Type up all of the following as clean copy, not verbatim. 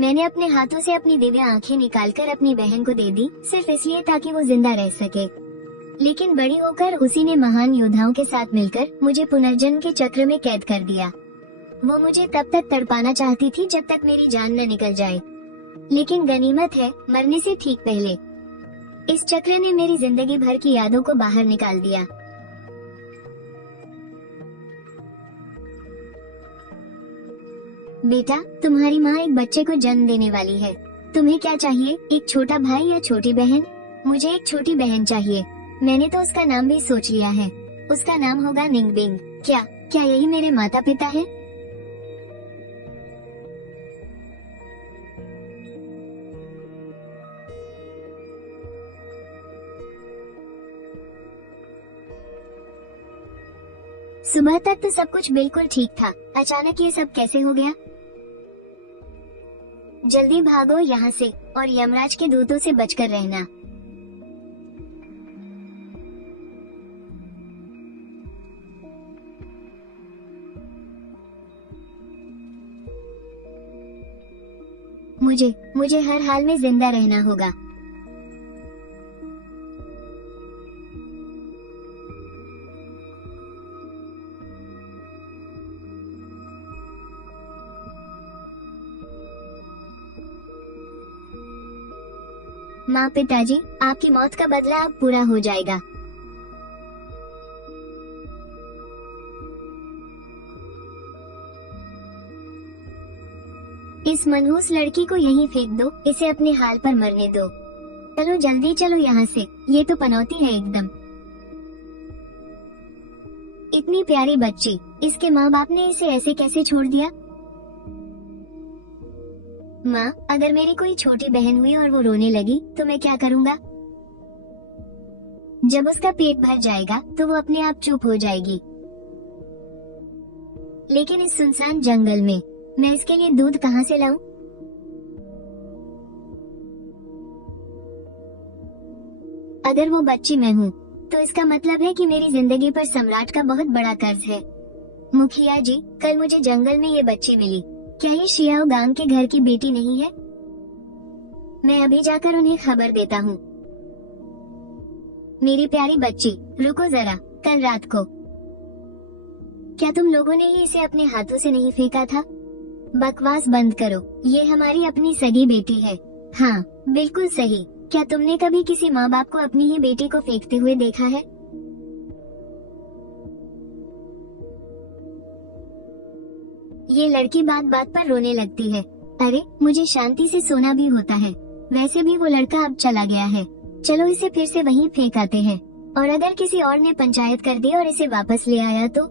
मैंने अपने हाथों से अपनी दिव्य आंखें निकालकर अपनी बहन को दे दी, सिर्फ इसलिए ताकि वो जिंदा रह सके। लेकिन बड़ी होकर उसी ने महान योद्धाओं के साथ मिलकर मुझे पुनर्जन्म के चक्र में कैद कर दिया। वो मुझे तब तक तड़पाना चाहती थी जब तक मेरी जान न निकल जाए, लेकिन गनीमत है, मरने से ठीक पहले इस चक्र ने मेरी जिंदगी भर की यादों को बाहर निकाल दिया। बेटा, तुम्हारी माँ एक बच्चे को जन्म देने वाली है। तुम्हें क्या चाहिए, एक छोटा भाई या छोटी बहन? मुझे एक छोटी बहन चाहिए। मैंने तो उसका नाम भी सोच लिया है। उसका नाम होगा निंगबिंग। क्या क्या यही मेरे माता पिता हैं? सुबह तक तो सब कुछ बिल्कुल ठीक था, अचानक ये सब कैसे हो गया? जल्दी भागो यहाँ से और यमराज के दूतों से बचकर रहना। मुझे हर हाल में जिंदा रहना होगा। माँ, पिताजी, आपकी मौत का बदला अब पूरा हो जाएगा। इस मनहूस लड़की को यहीं फेंक दो, इसे अपने हाल पर मरने दो। चलो जल्दी चलो यहाँ से, ये तो पनौती है एकदम। इतनी प्यारी बच्ची, इसके माँ बाप ने इसे ऐसे कैसे छोड़ दिया? माँ, अगर मेरी कोई छोटी बहन हुई और वो रोने लगी तो मैं क्या करूँगा? जब उसका पेट भर जाएगा तो वो अपने आप चुप हो जाएगी। लेकिन इस सुनसान जंगल में मैं इसके लिए दूध कहाँ से लाऊं? अगर वो बच्ची मैं हूँ तो इसका मतलब है कि मेरी जिंदगी पर सम्राट का बहुत बड़ा कर्ज है। मुखिया जी, कल मुझे जंगल में ये बच्ची मिली। क्या ये शियाओ गांग के घर की बेटी नहीं है? मैं अभी जाकर उन्हें खबर देता हूँ। मेरी प्यारी बच्ची, रुको जरा, कल रात को क्या तुम लोगों ने ही इसे अपने हाथों से नहीं फेंका था? बकवास बंद करो, ये हमारी अपनी सगी बेटी है। हाँ, बिल्कुल सही। क्या तुमने कभी किसी माँ बाप को अपनी ही बेटी को फेंकते हुए देखा है? ये लड़की बात बात पर रोने लगती है। अरे, मुझे शांति से सोना भी होता है। वैसे भी वो लड़का अब चला गया है। चलो इसे फिर से वहीं फेंक आते हैं, और अगर किसी और ने पंचायत कर दी और इसे वापस ले आया तो?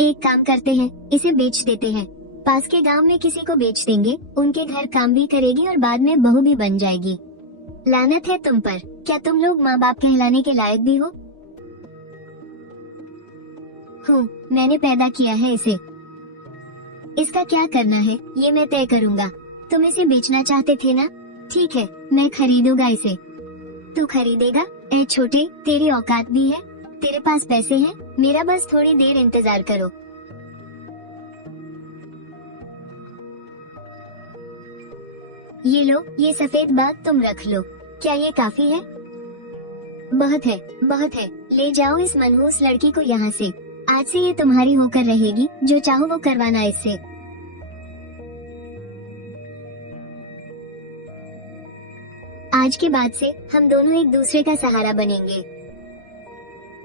एक काम करते हैं, इसे बेच देते हैं। पास के गांव में किसी को बेच देंगे, उनके घर काम भी करेगी और बाद में बहू भी बन जाएगी। लानत है तुम पर, क्या तुम लोग माँ बाप कहलाने के लायक भी हो? मैंने पैदा किया है इसे। इसका क्या करना है ये मैं तय करूँगा। तुम इसे बेचना चाहते थे ना? ठीक है, मैं खरीदूंगा इसे। तू खरीदेगा? ए छोटे, तेरी औकात भी है? तेरे पास पैसे हैं? मेरा बस थोड़ी देर इंतजार करो। ये लो, ये सफेद बाग तुम रख लो। क्या ये काफी है? बहुत है, बहुत है। ले जाओ इस मनहूस लड़की को यहाँ से। आज से ये तुम्हारी होकर रहेगी, जो चाहो वो करवाना इससे। आज के बाद से हम दोनों एक दूसरे का सहारा बनेंगे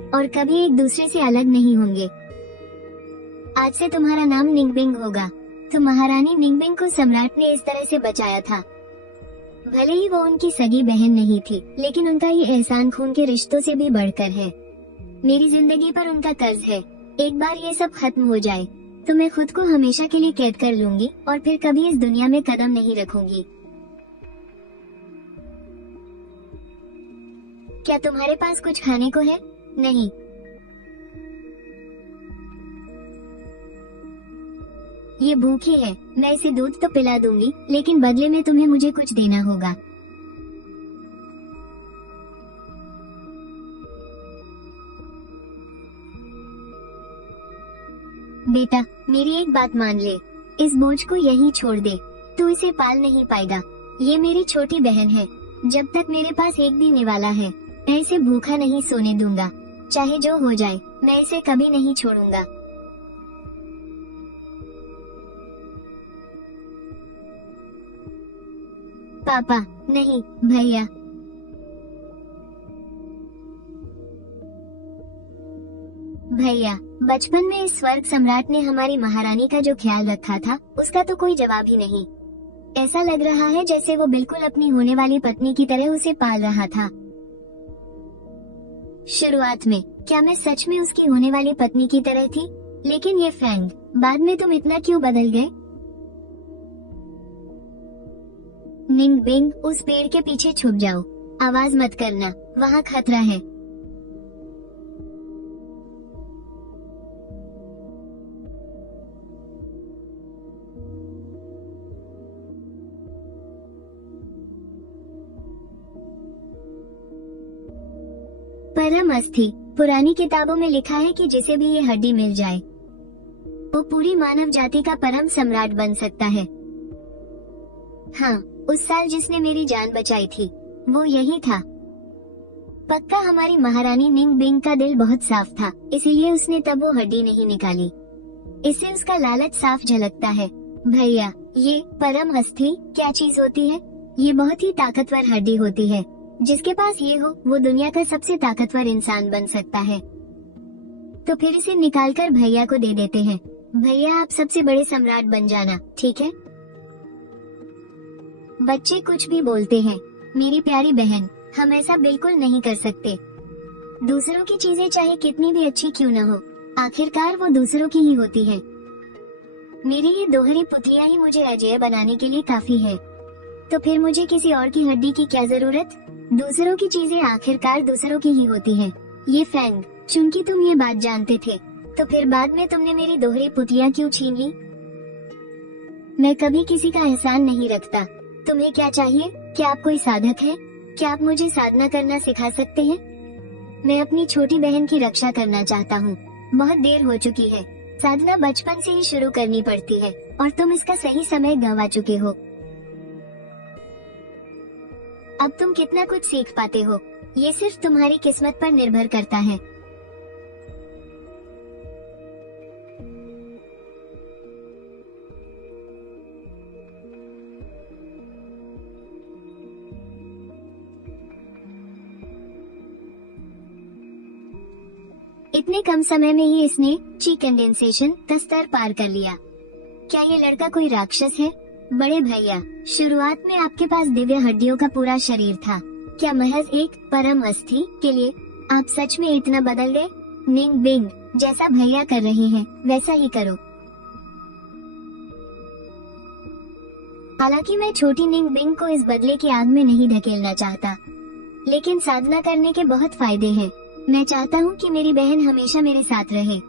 और कभी एक दूसरे से अलग नहीं होंगे। आज से तुम्हारा नाम निंगबिंग होगा। तो महारानी निंगबिंग को सम्राट ने इस तरह से बचाया था। भले ही वो उनकी सगी बहन नहीं थी, लेकिन उनका ये एहसान खून के रिश्तों से भी बढ़कर है। मेरी जिंदगी पर उनका कर्ज है। एक बार ये सब खत्म हो जाए तो मैं खुद को हमेशा के लिए कैद कर लूंगी और फिर कभी इस दुनिया में कदम नहीं रखूंगी। क्या तुम्हारे पास कुछ खाने को है? नहीं। ये भूखी है। मैं इसे दूध तो पिला दूंगी, लेकिन बदले में तुम्हें मुझे कुछ देना होगा। बेटा, मेरी एक बात मान ले। इस बोझ को यहीं छोड़ दे। तू इसे पाल नहीं पाएगा। ये मेरी छोटी बहन है। जब तक मेरे पास एक भी निवाला है, मैं इसे भूखा नहीं सोने दूंगा। चाहे जो हो जाए, मैं इसे कभी नहीं छोड़ूंगा। पापा, नहीं भैया। भैया, बचपन में इस स्वर्ग सम्राट ने हमारी महारानी का जो ख्याल रखा था, उसका तो कोई जवाब ही नहीं। ऐसा लग रहा है जैसे वो बिल्कुल अपनी होने वाली पत्नी की तरह उसे पाल रहा था। शुरुआत में क्या मैं सच में उसकी होने वाली पत्नी की तरह थी? लेकिन ये फैंग, बाद में तुम इतना क्यों बदल गए? निंग बिंग, उस पेड़ के पीछे छुप जाओ। आवाज मत करना, वहाँ खतरा है। परम अस्थि, पुरानी किताबों में लिखा है कि जिसे भी ये हड्डी मिल जाए, वो पूरी मानव जाति का परम सम्राट बन सकता है। हाँ, उस साल जिसने मेरी जान बचाई थी, वो यही था। पक्का हमारी महारानी निंग बिंग का दिल बहुत साफ था, इसीलिए उसने तब वो हड्डी नहीं निकाली। इससे उसका लालच साफ झलकता है। भैया, ये परम अस्थि क्या चीज होती है? ये बहुत ही ताकतवर हड्डी होती है। जिसके पास ये हो, वो दुनिया का सबसे ताकतवर इंसान बन सकता है। तो फिर इसे निकालकर भैया को दे देते हैं। भैया, आप सबसे बड़े सम्राट बन जाना, ठीक है? बच्चे कुछ भी बोलते हैं। मेरी प्यारी बहन, हम ऐसा बिल्कुल नहीं कर सकते। दूसरों की चीजें चाहे कितनी भी अच्छी क्यों न हो, आखिरकार वो दूसरों की ही होती है। मेरी ये दोहरी पुतलियां ही मुझे अजेय बनाने के लिए काफी है। तो फिर मुझे किसी और की हड्डी की क्या जरूरत? दूसरों की चीजें आखिरकार दूसरों की ही होती हैं। ये फैंग, चूंकि तुम ये बात जानते थे, तो फिर बाद में तुमने मेरी दोहरी पुतलियां क्यों छीन ली? मैं कभी किसी का एहसान नहीं रखता। तुम्हें क्या चाहिए? क्या आप कोई साधक है? क्या आप मुझे साधना करना सिखा सकते हैं? मैं अपनी छोटी बहन की रक्षा करना चाहता हूँ। बहुत देर हो चुकी है। साधना बचपन से ही शुरू करनी पड़ती है, और तुम इसका सही समय गंवा चुके हो। अब तुम कितना कुछ सीख पाते हो, ये सिर्फ तुम्हारी किस्मत पर निर्भर करता है। इतने कम समय में ही इसने ची कंडेंसेशन का स्तर पार कर लिया। क्या ये लड़का कोई राक्षस है? बड़े भैया, शुरुआत में आपके पास दिव्य हड्डियों का पूरा शरीर था। क्या महज एक परम अस्थि के लिए आप सच में इतना बदल गए? निंग बिंग, जैसा भैया कर रहे हैं वैसा ही करो। हालांकि मैं छोटी निंग बिंग को इस बदले की आग में नहीं धकेलना चाहता, लेकिन साधना करने के बहुत फायदे हैं। मैं चाहता हूँ कि मेरी बहन हमेशा मेरे साथ रहे।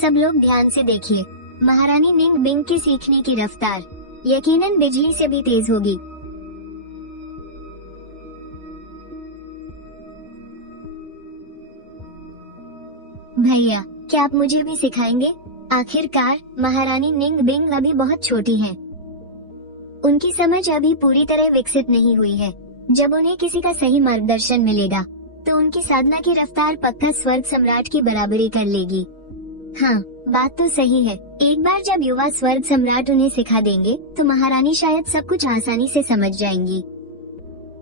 सब लोग ध्यान से देखिए। महारानी निंग बिंग की सीखने की रफ्तार यकीनन बिजली से भी तेज होगी। भैया, क्या आप मुझे भी सिखाएंगे? आखिरकार महारानी निंग बिंग अभी बहुत छोटी हैं। उनकी समझ अभी पूरी तरह विकसित नहीं हुई है। जब उन्हें किसी का सही मार्गदर्शन मिलेगा, तो उनकी साधना की रफ्तार पक्का स्वर्ग सम्राट की बराबरी कर लेगी। हाँ, बात तो सही है। एक बार जब युवा स्वर्ग सम्राट उन्हें सिखा देंगे, तो महारानी शायद सब कुछ आसानी से समझ जाएंगी।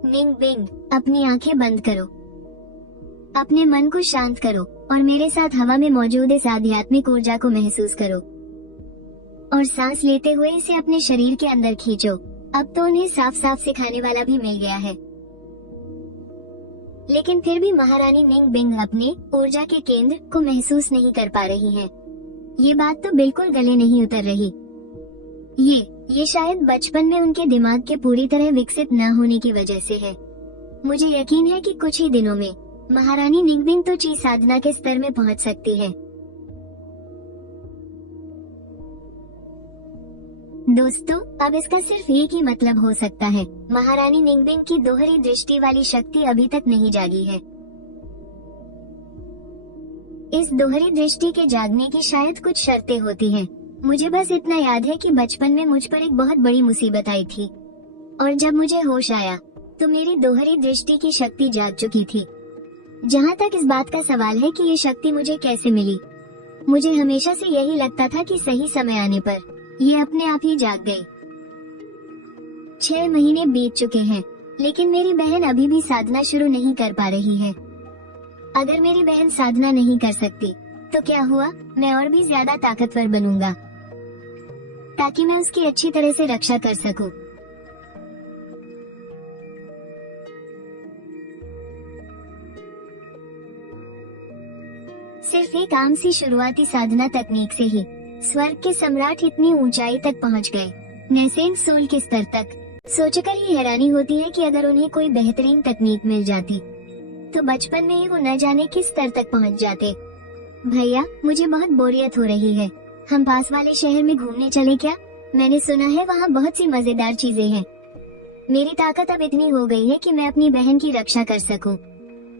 निंग बिंग, अपनी आंखें बंद करो, अपने मन को शांत करो, और मेरे साथ हवा में मौजूद इस आध्यात्मिक ऊर्जा को महसूस करो, और सांस लेते हुए इसे अपने शरीर के अंदर खींचो। अब तो उन्हें साफ साफ सिखाने वाला भी मिल गया है, लेकिन फिर भी महारानी निंग बिंग अपने ऊर्जा के केंद्र को महसूस नहीं कर पा रही हैं। ये बात तो बिल्कुल गले नहीं उतर रही। ये शायद बचपन में उनके दिमाग के पूरी तरह विकसित न होने की वजह से है। मुझे यकीन है कि कुछ ही दिनों में महारानी निंग बिंग तो ची साधना के स्तर में पहुंच सकती है। दोस्तों, अब इसका सिर्फ एक ही मतलब हो सकता है, महारानी निंग बिंग की दोहरी दृष्टि वाली शक्ति अभी तक नहीं जागी है। इस दोहरी दृष्टि के जागने की शायद कुछ शर्तें होती हैं। मुझे बस इतना याद है कि बचपन में मुझ पर एक बहुत बड़ी मुसीबत आई थी, और जब मुझे होश आया तो मेरी दोहरी दृष्टि की शक्ति जाग चुकी थी। जहाँ तक इस बात का सवाल है कि ये शक्ति मुझे कैसे मिली, मुझे हमेशा से यही लगता था कि सही समय आने पर ये अपने आप ही जाग गई। 6 महीने बीत चुके हैं, लेकिन मेरी बहन अभी भी साधना शुरू नहीं कर पा रही है। अगर मेरी बहन साधना नहीं कर सकती तो क्या हुआ, मैं और भी ज्यादा ताकतवर बनूंगा ताकि मैं उसकी अच्छी तरह से रक्षा कर सकूं। सिर्फ एक आम सी शुरुआती साधना तकनीक से ही स्वर्ग के सम्राट इतनी ऊंचाई तक पहुंच गए, नैसेन सोल के स्तर तक। सोचकर ही हैरानी होती है कि अगर उन्हें कोई बेहतरीन तकनीक मिल जाती तो बचपन में ही वो न जाने किस स्तर तक पहुंच जाते। भैया, मुझे बहुत बोरियत हो रही है, हम पास वाले शहर में घूमने चले क्या? मैंने सुना है वहाँ बहुत सी मजेदार चीजें हैं। मेरी ताकत अब इतनी हो गई है कि मैं अपनी बहन की रक्षा कर सकूं।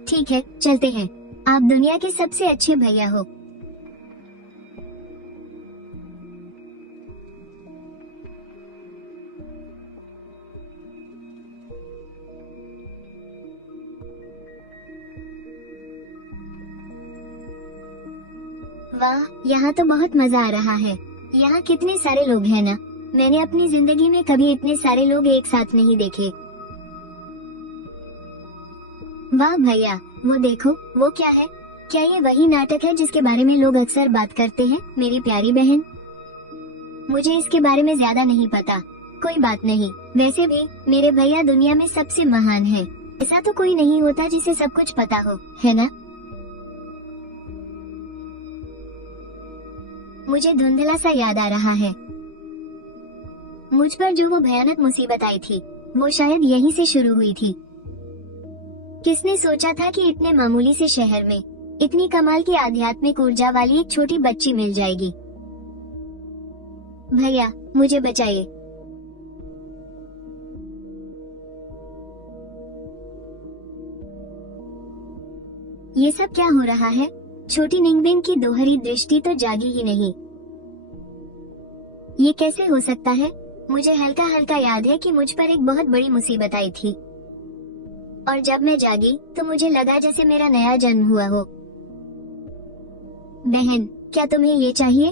ठीक है, चलते हैं। आप दुनिया के सबसे अच्छे भैया हो। वाह, यहाँ तो बहुत मजा आ रहा है। यहाँ कितने सारे लोग हैं ना, मैंने अपनी जिंदगी में कभी इतने सारे लोग एक साथ नहीं देखे। वाह भैया, वो देखो, वो क्या है? क्या ये वही नाटक है जिसके बारे में लोग अक्सर बात करते हैं, मेरी प्यारी बहन? मुझे इसके बारे में ज्यादा नहीं पता। कोई बात नहीं, वैसे भी मेरे भैया दुनिया में सबसे महान है। ऐसा तो कोई नहीं होता जिसे सब कुछ पता हो, है ना? मुझे धुंधला सा याद आ रहा है, मुझ पर जो वो भयानक मुसीबत आई थी वो शायद यहीं से शुरू हुई थी। किसने सोचा था कि इतने मामूली से शहर में इतनी कमाल की आध्यात्मिक ऊर्जा वाली एक छोटी बच्ची मिल जाएगी। भैया, मुझे बचाइए। ये सब क्या हो रहा है? छोटी निंगबिंग की दोहरी दृष्टि तो जागी ही नहीं। ये कैसे हो सकता है? मुझे हल्का हल्का याद है कि मुझ पर एक बहुत बड़ी मुसीबत आई थी, और जब मैं जागी तो मुझे लगा जैसे मेरा नया जन्म हुआ हो। बहन, क्या तुम्हें ये चाहिए?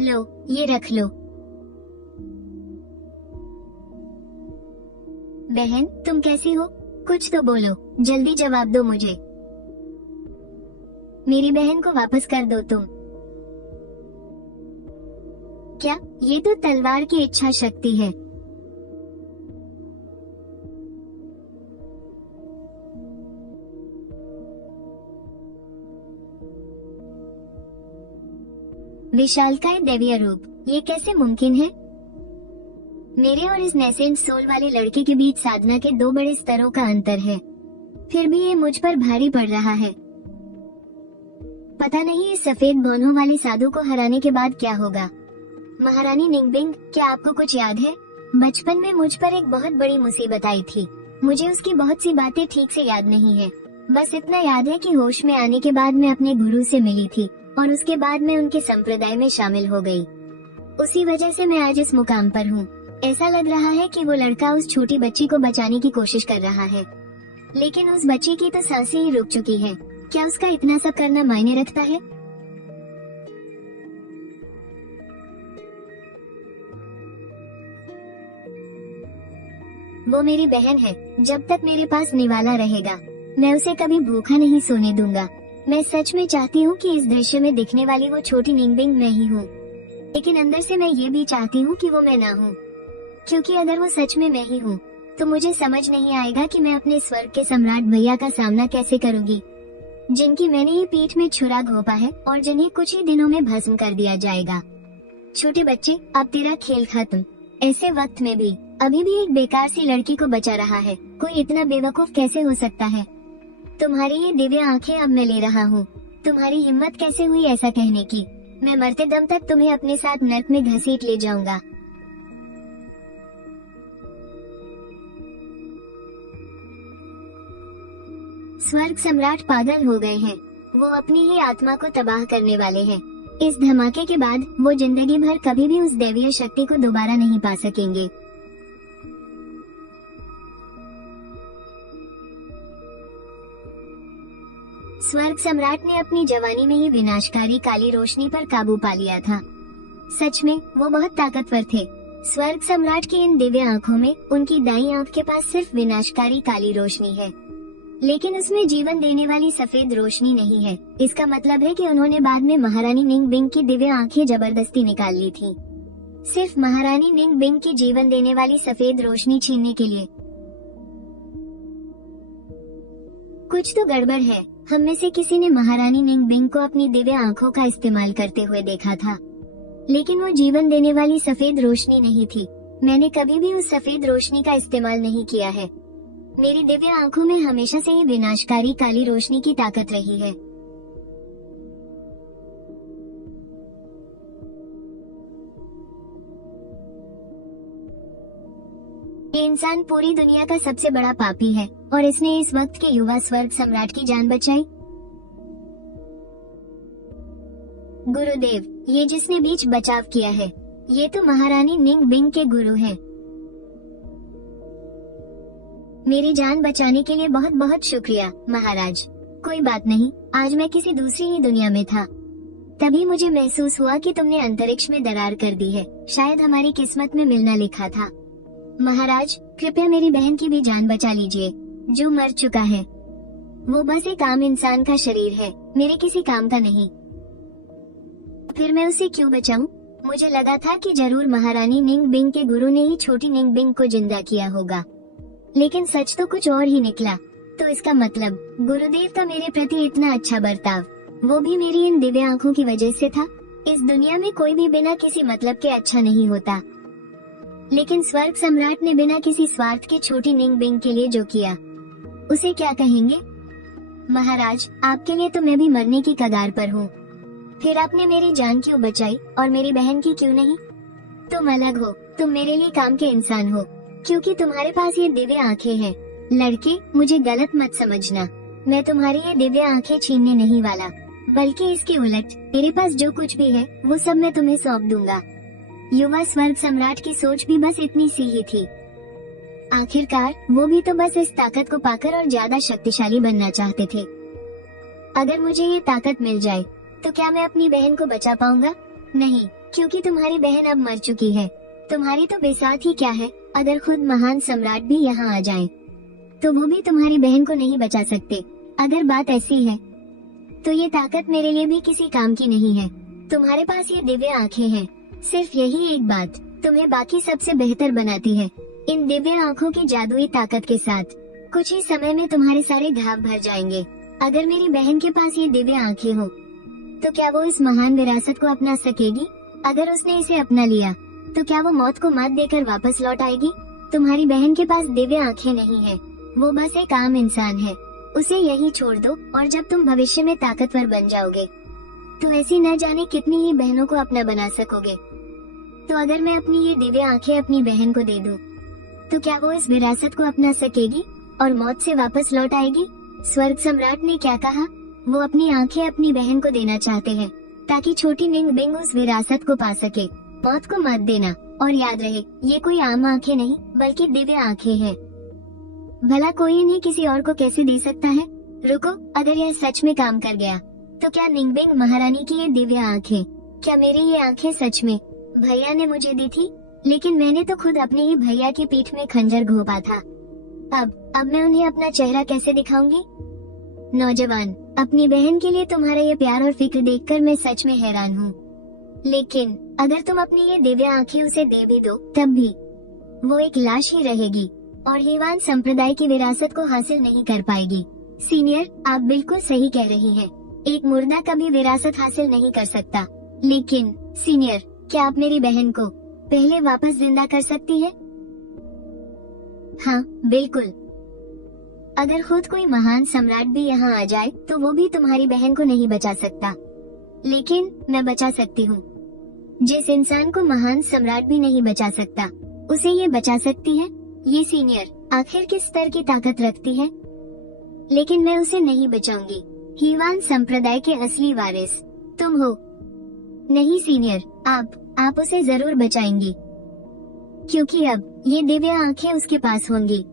लो, ये रख लो। बहन, तुम कैसी हो? कुछ तो बोलो, जल्दी जवाब दो मुझे। मेरी बहन को वापस कर दो तुम। क्या? ये तो तलवार की इच्छा शक्ति है। विशालकाय दैवीय रूप, ये कैसे मुमकिन है? मेरे और इस नैसेंट सोल वाले लड़के के बीच साधना के 2 बड़े स्तरों का अंतर है, फिर भी ये मुझ पर भारी पड़ रहा है। पता नहीं इस सफेद बालों वाले साधु को हराने के बाद क्या होगा। महारानी निंगबिंग, क्या आपको कुछ याद है? बचपन में मुझ पर एक बहुत बड़ी मुसीबत आई थी। मुझे उसकी बहुत सी बातें ठीक से याद नहीं है। बस इतना याद है कि होश में आने के बाद मैं अपने गुरु से मिली थी, और उसके बाद मैं उनके संप्रदाय में शामिल हो गई। उसी वजह से मैं आज इस मुकाम पर हूँ। ऐसा लग रहा है कि वो लड़का उस छोटी बच्ची को बचाने की कोशिश कर रहा है, लेकिन उस बच्ची की तो सांसें ही रुक चुकी हैं। क्या उसका इतना सब करना मायने रखता है? वो मेरी बहन है। जब तक मेरे पास निवाला रहेगा, मैं उसे कभी भूखा नहीं सोने दूंगा। मैं सच में चाहती हूँ कि इस दृश्य में दिखने वाली वो छोटी निंगबिंग मैं ही हूँ, लेकिन अंदर से मैं ये भी चाहती हूँ कि वो मैं ना हूँ, क्योंकि अगर वो सच में मैं ही हूँ तो मुझे समझ नहीं आएगा कि मैं अपने स्वर्ग के सम्राट भैया का सामना कैसे करूँगी, जिनकी मैंने ही पीठ में छुरा घोंपा है और जिन्हें कुछ ही दिनों में भस्म कर दिया जाएगा। छोटे बच्चे, अब तेरा खेल खत्म। ऐसे वक्त में भी अभी भी एक बेकार सी लड़की को बचा रहा है। कोई इतना बेवकूफ कैसे हो सकता है? तुम्हारी ये दिव्य आंखें अब मैं ले रहा हूँ। तुम्हारी हिम्मत कैसे हुई ऐसा कहने की? मैं मरते दम तक तुम्हें अपने साथ नर्क में घसीट ले जाऊंगा। स्वर्ग सम्राट पागल हो गए हैं। वो अपनी ही आत्मा को तबाह करने वाले हैं। इस धमाके के बाद वो जिंदगी भर कभी भी उस दैवीय शक्ति को दोबारा नहीं पा सकेंगे। स्वर्ग सम्राट ने अपनी जवानी में ही विनाशकारी काली रोशनी पर काबू पा लिया था। सच में वो बहुत ताकतवर थे। स्वर्ग सम्राट की इन दिव्य आंखों में उनकी दाईं आंख के पास सिर्फ विनाशकारी काली रोशनी है, लेकिन उसमें जीवन देने वाली सफेद रोशनी नहीं है। इसका मतलब है कि उन्होंने बाद में महारानी निंगबिंग की दिव्य आंखें जबरदस्ती निकाल ली थी, सिर्फ महारानी निंगबिंग की जीवन देने वाली सफेद रोशनी छीनने के लिए। कुछ तो गड़बड़ है। हम में से किसी ने महारानी निंगबिंग को अपनी दिव्य आंखों का इस्तेमाल करते हुए देखा था, लेकिन वो जीवन देने वाली सफेद रोशनी नहीं थी। मैंने कभी भी उस सफेद रोशनी का इस्तेमाल नहीं किया है। मेरी दिव्य आंखों में हमेशा से ही विनाशकारी काली रोशनी की ताकत रही है। ये इंसान पूरी दुनिया का सबसे बड़ा पापी है और इसने इस वक्त के युवा स्वर्ग सम्राट की जान बचाई। गुरुदेव, ये जिसने बीच बचाव किया है, ये तो महारानी निंगबिंग के गुरु हैं। मेरी जान बचाने के लिए बहुत बहुत शुक्रिया महाराज। कोई बात नहीं, आज मैं किसी दूसरी ही दुनिया में था, तभी मुझे महसूस हुआ कि तुमने अंतरिक्ष में दरार कर दी है। शायद हमारी किस्मत में मिलना लिखा था। महाराज, कृपया मेरी बहन की भी जान बचा लीजिए, जो मर चुका है। वो बस एक आम इंसान का शरीर है, मेरे किसी काम का नहीं। फिर मैं उसे क्यों बचाऊं? मुझे लगा था कि जरूर महारानी निंगबिंग के गुरु ने ही छोटी निंगबिंग को जिंदा किया होगा, लेकिन सच तो कुछ और ही निकला। तो इसका मतलब गुरुदेव का मेरे प्रति इतना अच्छा बर्ताव, वो भी मेरी इन दिव्य आंखों की वजह से था। इस दुनिया में कोई भी बिना किसी मतलब के अच्छा नहीं होता, लेकिन स्वर्ग सम्राट ने बिना किसी स्वार्थ के छोटी निंगबिंग के लिए जो किया, उसे क्या कहेंगे? महाराज, आपके लिए तो मैं भी मरने की कगार पर हूँ। फिर आपने मेरी जान क्यों बचाई और मेरी बहन की क्यों नहीं? तुम अलग हो, तुम मेरे लिए काम के इंसान हो, क्योंकि तुम्हारे पास ये दिव्य आंखें हैं। लड़के, मुझे गलत मत समझना, मैं तुम्हारी ये दिव्य आंखें छीनने नहीं वाला, बल्कि इसके उलट मेरे पास जो कुछ भी है वो सब मैं तुम्हें सौंप दूंगा। युवा स्वर्ग सम्राट की सोच भी बस इतनी सी ही थी। आखिरकार वो भी तो बस इस ताकत को पाकर और ज्यादा शक्तिशाली बनना चाहते थे। अगर मुझे ये ताकत मिल जाए तो क्या मैं अपनी बहन को बचा पाऊंगा? नहीं, क्योंकि तुम्हारी बहन अब मर चुकी है। तुम्हारी तो बेसात ही क्या है, अगर खुद महान सम्राट भी यहाँ आ जाएं, तो वो भी तुम्हारी बहन को नहीं बचा सकते। अगर बात ऐसी है तो ये ताकत मेरे लिए भी किसी काम की नहीं है। तुम्हारे पास ये दिव्य आंखें हैं, सिर्फ यही एक बात तुम्हें बाकी सबसे बेहतर बनाती है। इन दिव्य आंखों की जादुई ताकत के साथ कुछ ही समय में तुम्हारे सारे घाव भर जाएंगे। अगर मेरी बहन के पास ये दिव्य आंखें हो तो क्या वो इस महान विरासत को अपना सकेगी? अगर उसने इसे अपना लिया तो क्या वो मौत को मात देकर वापस लौट आएगी? तुम्हारी बहन के पास दिव्य आंखें नहीं है, वो बस एक आम इंसान है। उसे यही छोड़ दो और जब तुम भविष्य में ताकतवर बन जाओगे तो ऐसी न जाने कितनी ही बहनों को अपना बना सकोगे। तो अगर मैं अपनी ये दिव्य आंखें अपनी बहन को दे दूं, तो क्या वो इस विरासत को अपना सकेगी और मौत से वापस लौट आएगी? स्वर्ग सम्राट ने क्या कहा? वो अपनी आंखें अपनी बहन को देना चाहते हैं ताकि छोटी निंगबिंग उस विरासत को पा सके। मौत को मत देना, और याद रहे ये कोई आम आंखें नहीं बल्कि दिव्य आंखें हैं। भला कोई इन्हें किसी और को कैसे दे सकता है? रुको, अगर यह सच में काम कर गया तो क्या निंगबिंग महारानी की ये दिव्य आंखें, क्या मेरी ये आंखें सच में भैया ने मुझे दी थी? लेकिन मैंने तो खुद अपने ही भैया की पीठ में खंजर घोंपा था। अब मैं उन्हें अपना चेहरा कैसे दिखाऊंगी? नौजवान, अपनी बहन के लिए तुम्हारा ये प्यार और फिक्र देखकर मैं सच में हैरान हूँ। लेकिन अगर तुम अपनी ये दिव्य आंखें उसे दे भी दो, तब भी वो एक लाश ही रहेगी और हीवान संप्रदाय की विरासत को हासिल नहीं कर पाएगी। सीनियर, आप बिल्कुल सही कह रही हैं। एक मुर्दा कभी विरासत हासिल नहीं कर सकता। लेकिन सीनियर, क्या आप मेरी बहन को पहले वापस जिंदा कर सकती है? हाँ, बिल्कुल। अगर खुद कोई महान सम्राट भी यहाँ आ जाए तो वो भी तुम्हारी बहन को नहीं बचा सकता, लेकिन मैं बचा सकती हूँ। जिस इंसान को महान सम्राट भी नहीं बचा सकता, उसे ये बचा सकती है। ये सीनियर आखिर किस स्तर की ताकत रखती है? लेकिन मैं उसे नहीं बचाऊंगी। हीवान संप्रदाय के असली वारिस तुम हो। नहीं सीनियर, आप उसे जरूर बचाएंगी, क्योंकि अब ये दिव्य आंखें उसके पास होंगी।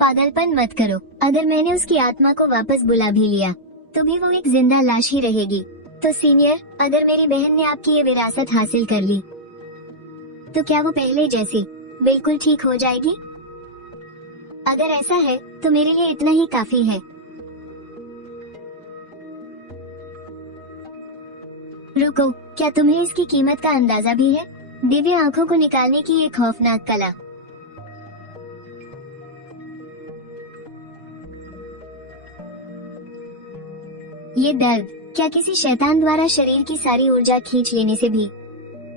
पागलपन मत करो, अगर मैंने उसकी आत्मा को वापस बुला भी लिया तो भी वो एक जिंदा लाश ही रहेगी। तो सीनियर, अगर मेरी बहन ने आपकी ये विरासत हासिल कर ली तो क्या वो पहले जैसी बिल्कुल ठीक हो जाएगी? अगर ऐसा है तो मेरे लिए इतना ही काफी है। रुको, क्या तुम्हें इसकी कीमत का अंदाजा भी है? दिव्य आंखों को निकालने की ये खौफनाक कला। ये दर्द क्या किसी शैतान द्वारा शरीर की सारी ऊर्जा खींच लेने से भी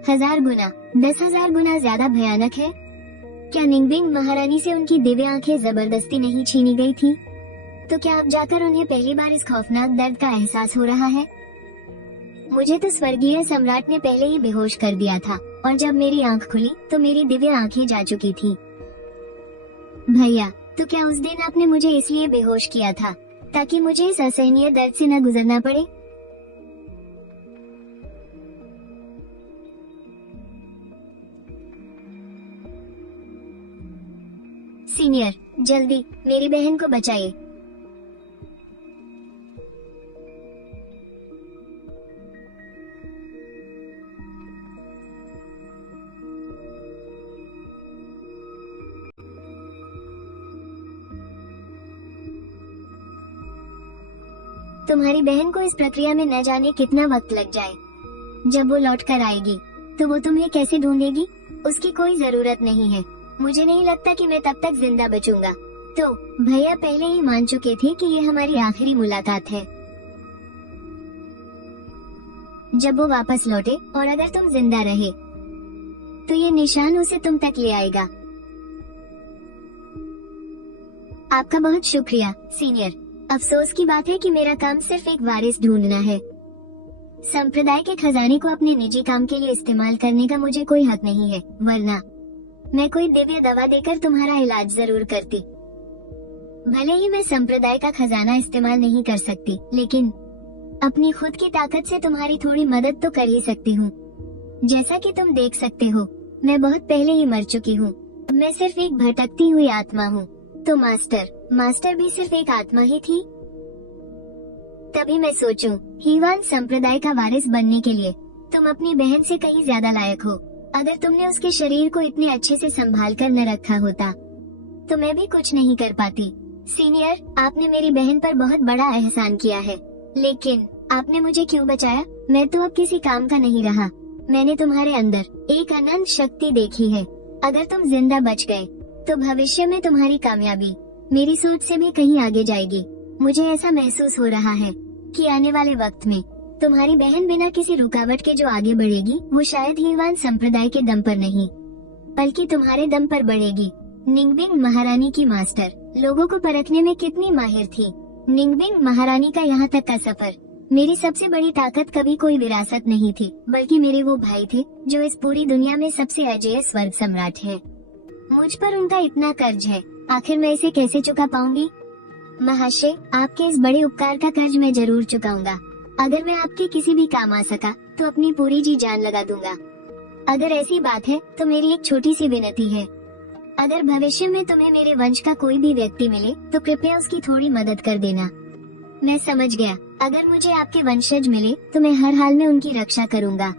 1000 गुना, 10,000 गुना ज्यादा भयानक है? क्या निंगबिंग महारानी से उनकी दिव्य आंखें जबरदस्ती नहीं छीनी गई थी? तो क्या अब जाकर उन्हें पहली बार इस खौफनाक दर्द का एहसास हो रहा है? मुझे तो स्वर्गीय सम्राट ने पहले ही बेहोश कर दिया था, और जब मेरी आंख खुली तो मेरी दिव्य आंखें जा चुकी थी। भैया, तो क्या उस दिन आपने मुझे इसलिए बेहोश किया था ताकि मुझे इस असहनीय दर्द से न गुजरना पड़े? सीनियर, जल्दी मेरी बहन को बचाइए। तुम्हारी बहन को इस प्रक्रिया में न जाने कितना वक्त लग जाए। जब वो लौट कर आएगी तो वो तुम्हें कैसे ढूंढेगी? उसकी कोई जरूरत नहीं है। मुझे नहीं लगता कि मैं तब तक जिंदा बचूंगा। तो भैया पहले ही मान चुके थे कि ये हमारी आखिरी मुलाकात है। जब वो वापस लौटे और अगर तुम जिंदा रहे तो ये निशान उसे तुम तक ले आएगा। आपका बहुत शुक्रिया सीनियर। अफसोस की बात है कि मेरा काम सिर्फ एक वारिस ढूंढना है। संप्रदाय के खजाने को अपने निजी काम के लिए इस्तेमाल करने का मुझे कोई हक नहीं है, वरना मैं कोई दिव्य दवा देकर तुम्हारा इलाज जरूर करती। भले ही मैं संप्रदाय का खजाना इस्तेमाल नहीं कर सकती, लेकिन अपनी खुद की ताकत से तुम्हारी थोड़ी मदद तो कर ही सकती हूँ। जैसा कि तुम देख सकते हो, मैं बहुत पहले ही मर चुकी हूँ। मैं सिर्फ एक भटकती हुई आत्मा हूँ। तो मास्टर भी सिर्फ एक आत्मा ही थी। तभी मैं सोचूं, हीवान संप्रदाय का वारिस बनने के लिए तुम अपनी बहन से कहीं ज्यादा लायक हो। अगर तुमने उसके शरीर को इतने अच्छे से संभाल कर न रखा होता तो मैं भी कुछ नहीं कर पाती। सीनियर, आपने मेरी बहन पर बहुत बड़ा एहसान किया है, लेकिन आपने मुझे क्यों बचाया? मैं तो अब किसी काम का नहीं रहा। मैंने तुम्हारे अंदर एक अनंत शक्ति देखी है। अगर तुम जिंदा बच गए तो भविष्य में तुम्हारी कामयाबी मेरी सोच से भी कहीं आगे जाएगी। मुझे ऐसा महसूस हो रहा है कि आने वाले वक्त में तुम्हारी बहन बिना किसी रुकावट के जो आगे बढ़ेगी, वो शायद हीवान संप्रदाय के दम पर नहीं, बल्कि तुम्हारे दम पर बढ़ेगी। निंगबिंग महारानी की मास्टर लोगों को परखने में कितनी माहिर थी। निंगबिंग महारानी का यहाँ तक का सफर। मेरी सबसे बड़ी ताकत कभी कोई विरासत नहीं थी, बल्कि मेरे वो भाई थे जो इस पूरी दुनिया में सबसे अजेय स्वर्ग सम्राट है। मुझ पर उनका इतना कर्ज है, आखिर मैं इसे कैसे चुका पाऊंगी? महाशय, आपके इस बड़े उपकार का कर्ज मैं जरूर चुकाऊंगा। अगर मैं आपके किसी भी काम आ सका तो अपनी पूरी जी जान लगा दूंगा। अगर ऐसी बात है तो मेरी एक छोटी सी विनती है। अगर भविष्य में तुम्हें मेरे वंश का कोई भी व्यक्ति मिले तो कृपया उसकी थोड़ी मदद कर देना। मैं समझ गया। अगर मुझे आपके वंशज मिले तो मैं हर हाल में उनकी रक्षा करूंगा।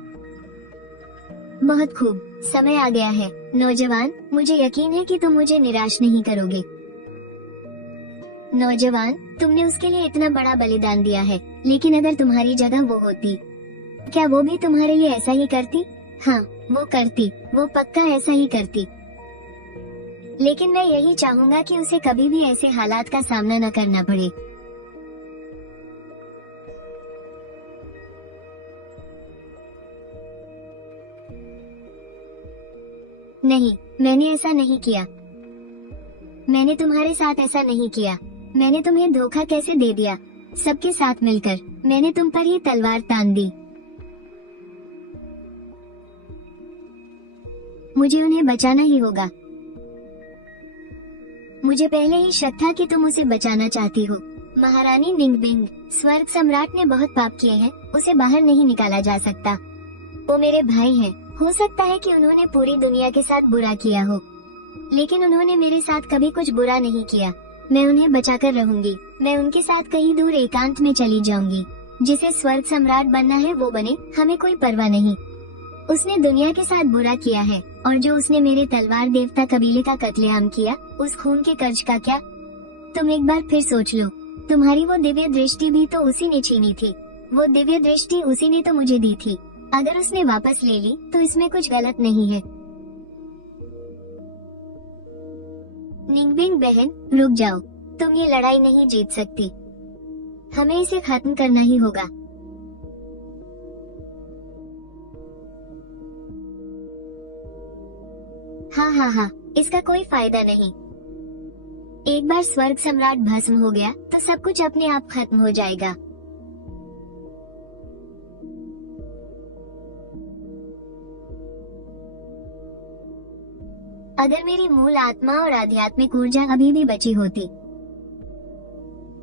बहुत खूब, समय आ गया है नौजवान। मुझे यकीन है कि तुम मुझे निराश नहीं करोगे। नौजवान, तुमने उसके लिए इतना बड़ा बलिदान दिया है, लेकिन अगर तुम्हारी जगह वो होती, क्या वो भी तुम्हारे लिए ऐसा ही करती? हाँ, वो करती। वो पक्का ऐसा ही करती। लेकिन मैं यही चाहूंगा कि उसे कभी भी ऐसे हालात का सामना न करना पड़े। नहीं, मैंने ऐसा नहीं किया। मैंने तुम्हारे साथ ऐसा नहीं किया। मैंने तुम्हें धोखा कैसे दे दिया? सबके साथ मिलकर मैंने तुम पर ही तलवार तान दी। मुझे उन्हें बचाना ही होगा। मुझे पहले ही शक था कि तुम उसे बचाना चाहती हो। महारानी निंगबिंग, स्वर्ग सम्राट ने बहुत पाप किए हैं, उसे बाहर नहीं निकाला जा सकता। वो मेरे भाई हैं। हो सकता है कि उन्होंने पूरी दुनिया के साथ बुरा किया हो, लेकिन उन्होंने मेरे साथ कभी कुछ बुरा नहीं किया। मैं उन्हें बचाकर रहूंगी। मैं उनके साथ कहीं दूर एकांत में चली जाऊंगी। जिसे स्वर्ग सम्राट बनना है वो बने, हमें कोई परवाह नहीं। उसने दुनिया के साथ बुरा किया है, और जो उसने मेरे तलवार देवता कबीले का कत्लेआम किया, उस खून के कर्ज का क्या? तुम एक बार फिर सोच लो। तुम्हारी वो दिव्य दृष्टि भी तो उसी ने छीनी थी। वो दिव्य दृष्टि उसी ने तो मुझे दी थी। अगर उसने वापस ले ली तो इसमें कुछ गलत नहीं है। निंगबिंग बहन, रुक जाओ। तुम ये लड़ाई नहीं जीत सकती। हमें इसे खत्म करना ही होगा। हाँ, इसका कोई फायदा नहीं। एक बार स्वर्ग सम्राट भस्म हो गया तो सब कुछ अपने आप खत्म हो जाएगा। अगर मेरी मूल आत्मा और आध्यात्मिक ऊर्जा अभी भी बची होती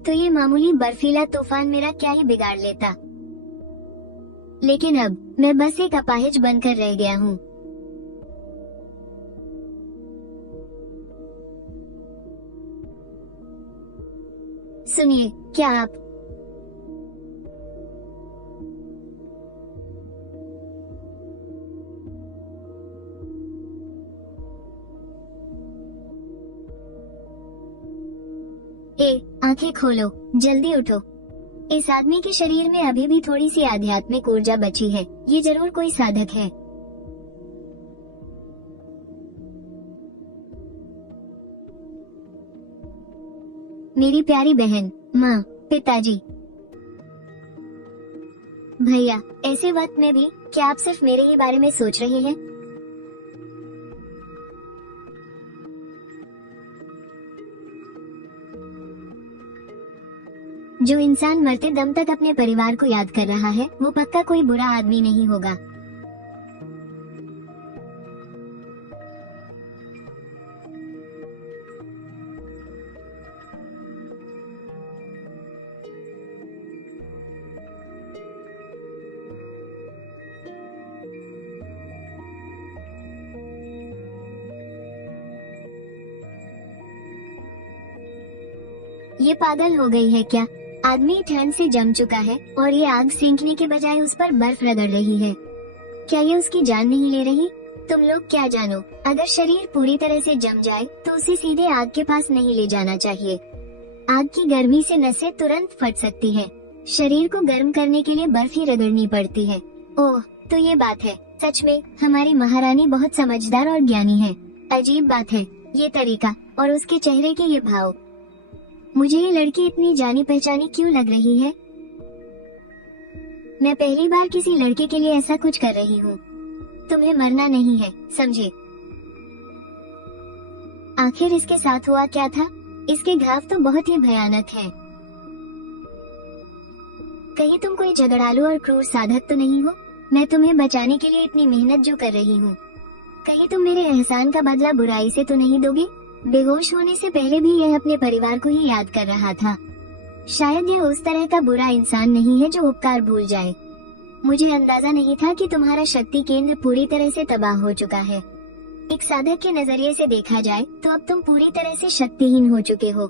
तो ये मामूली बर्फीला तूफान मेरा क्या ही बिगाड़ लेता। लेकिन अब मैं बस एक अपाहिज बनकर रह गया हूँ। सुनिए, क्या आप आंखें खोलो, जल्दी उठो। इस आदमी के शरीर में अभी भी थोड़ी सी आध्यात्मिक ऊर्जा बची है। ये जरूर कोई साधक है। मेरी प्यारी बहन, माँ, पिताजी, भैया, ऐसे वक्त में भी क्या आप सिर्फ मेरे ही बारे में सोच रहे हैं? जो इंसान मरते दम तक अपने परिवार को याद कर रहा है, वो पक्का कोई बुरा आदमी नहीं होगा। ये पागल हो गई है क्या? आदमी ठंड से जम चुका है और ये आग सेंकने के बजाय उस पर बर्फ रगड़ रही है। क्या ये उसकी जान नहीं ले रही? तुम लोग क्या जानो, अगर शरीर पूरी तरह से जम जाए तो उसे सीधे आग के पास नहीं ले जाना चाहिए। आग की गर्मी से नसें तुरंत फट सकती है। शरीर को गर्म करने के लिए बर्फ ही रगड़नी पड़ती है। ओह, तो ये बात है। सच में हमारी महारानी बहुत समझदार और ज्ञानी है। अजीब बात है, ये तरीका और उसके चेहरे के ये भाव। मुझे ये लड़की इतनी जानी पहचानी क्यों लग रही है? मैं पहली बार किसी लड़के के लिए ऐसा कुछ कर रही हूँ। तुम्हें मरना नहीं है, समझे? आखिर इसके साथ हुआ क्या था? इसके घाव तो बहुत ही भयानक हैं। कहीं तुम कोई झगड़ालू और क्रूर साधक तो नहीं हो? मैं तुम्हें बचाने के लिए इतनी मेहनत जो कर रही हूँ, कहीं तुम मेरे एहसान का बदला बुराई से तो नहीं दोगे? बेहोश होने से पहले भी यह अपने परिवार को ही याद कर रहा था। शायद यह उस तरह का बुरा इंसान नहीं है जो उपकार भूल जाए। मुझे अंदाजा नहीं था कि तुम्हारा शक्ति केंद्र पूरी तरह से तबाह हो चुका है। एक साधक के नजरिए से देखा जाए तो अब तुम पूरी तरह से शक्तिहीन हो चुके हो।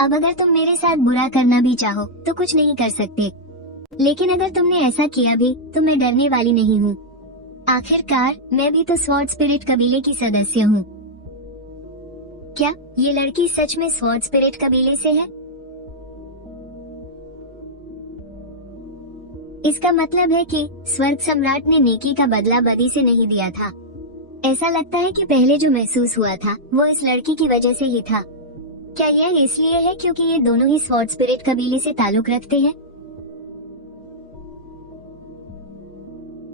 अब अगर तुम मेरे साथ बुरा करना भी चाहो तो कुछ नहीं कर सकते। लेकिन अगर तुमने ऐसा किया भी तो मैं डरने वाली नहीं हूँ। आखिरकार मैं भी तो स्वॉर्ड स्पिरिट कबीले की सदस्य हूँ। क्या ये लड़की सच में स्वॉर्ड स्पिरिट कबीले से है? इसका मतलब है कि स्वर्ग सम्राट ने नेकी का बदला बदी से नहीं दिया था। ऐसा लगता है कि पहले जो महसूस हुआ था वो इस लड़की की वजह से ही था। क्या यह इसलिए है क्योंकि ये दोनों ही स्वॉर्ड स्पिरिट कबीले से ताल्लुक रखते हैं?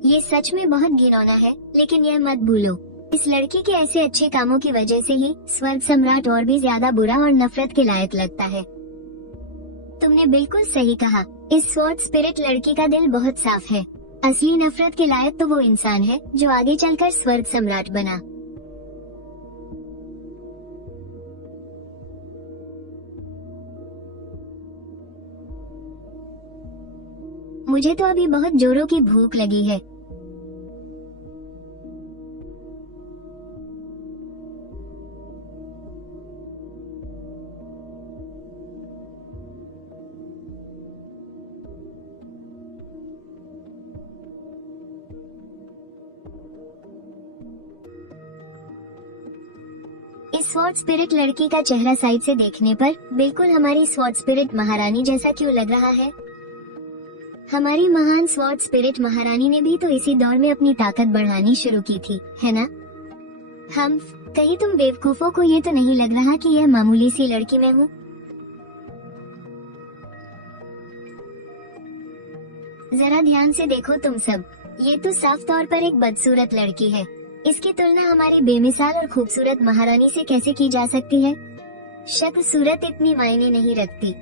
ये सच में बहुत घिनौना है, लेकिन यह मत भूलो, इस लड़की के ऐसे अच्छे कामों की वजह से ही स्वर्ग सम्राट और भी ज्यादा बुरा और नफरत के लायक लगता है। तुमने बिल्कुल सही कहा, इस स्वॉर्ड स्पिरिट लड़की का दिल बहुत साफ है। असली नफरत के लायक तो वो इंसान है जो आगे चलकर स्वर्ग सम्राट बना। मुझे तो अभी बहुत जोरों की भूख लगी है। इस स्वॉर्ड स्पिरिट लड़की का चेहरा साइड से देखने पर बिल्कुल हमारी स्वॉर्ड स्पिरिट महारानी जैसा क्यों लग रहा है? हमारी महान स्वॉर्ड स्पिरिट महारानी ने भी तो इसी दौर में अपनी ताकत बढ़ानी शुरू की थी, है ना? कहीं तुम बेवकूफों को ये तो नहीं लग रहा कि यह मामूली सी लड़की मैं हूँ? जरा ध्यान से देखो तुम सब, ये तो साफ तौर पर एक बदसूरत लड़की है। इसकी तुलना हमारी बेमिसाल और खूबसूरत महारानी से कैसे की जा सकती है? शक्ल सूरत इतनी मायने नहीं रखती।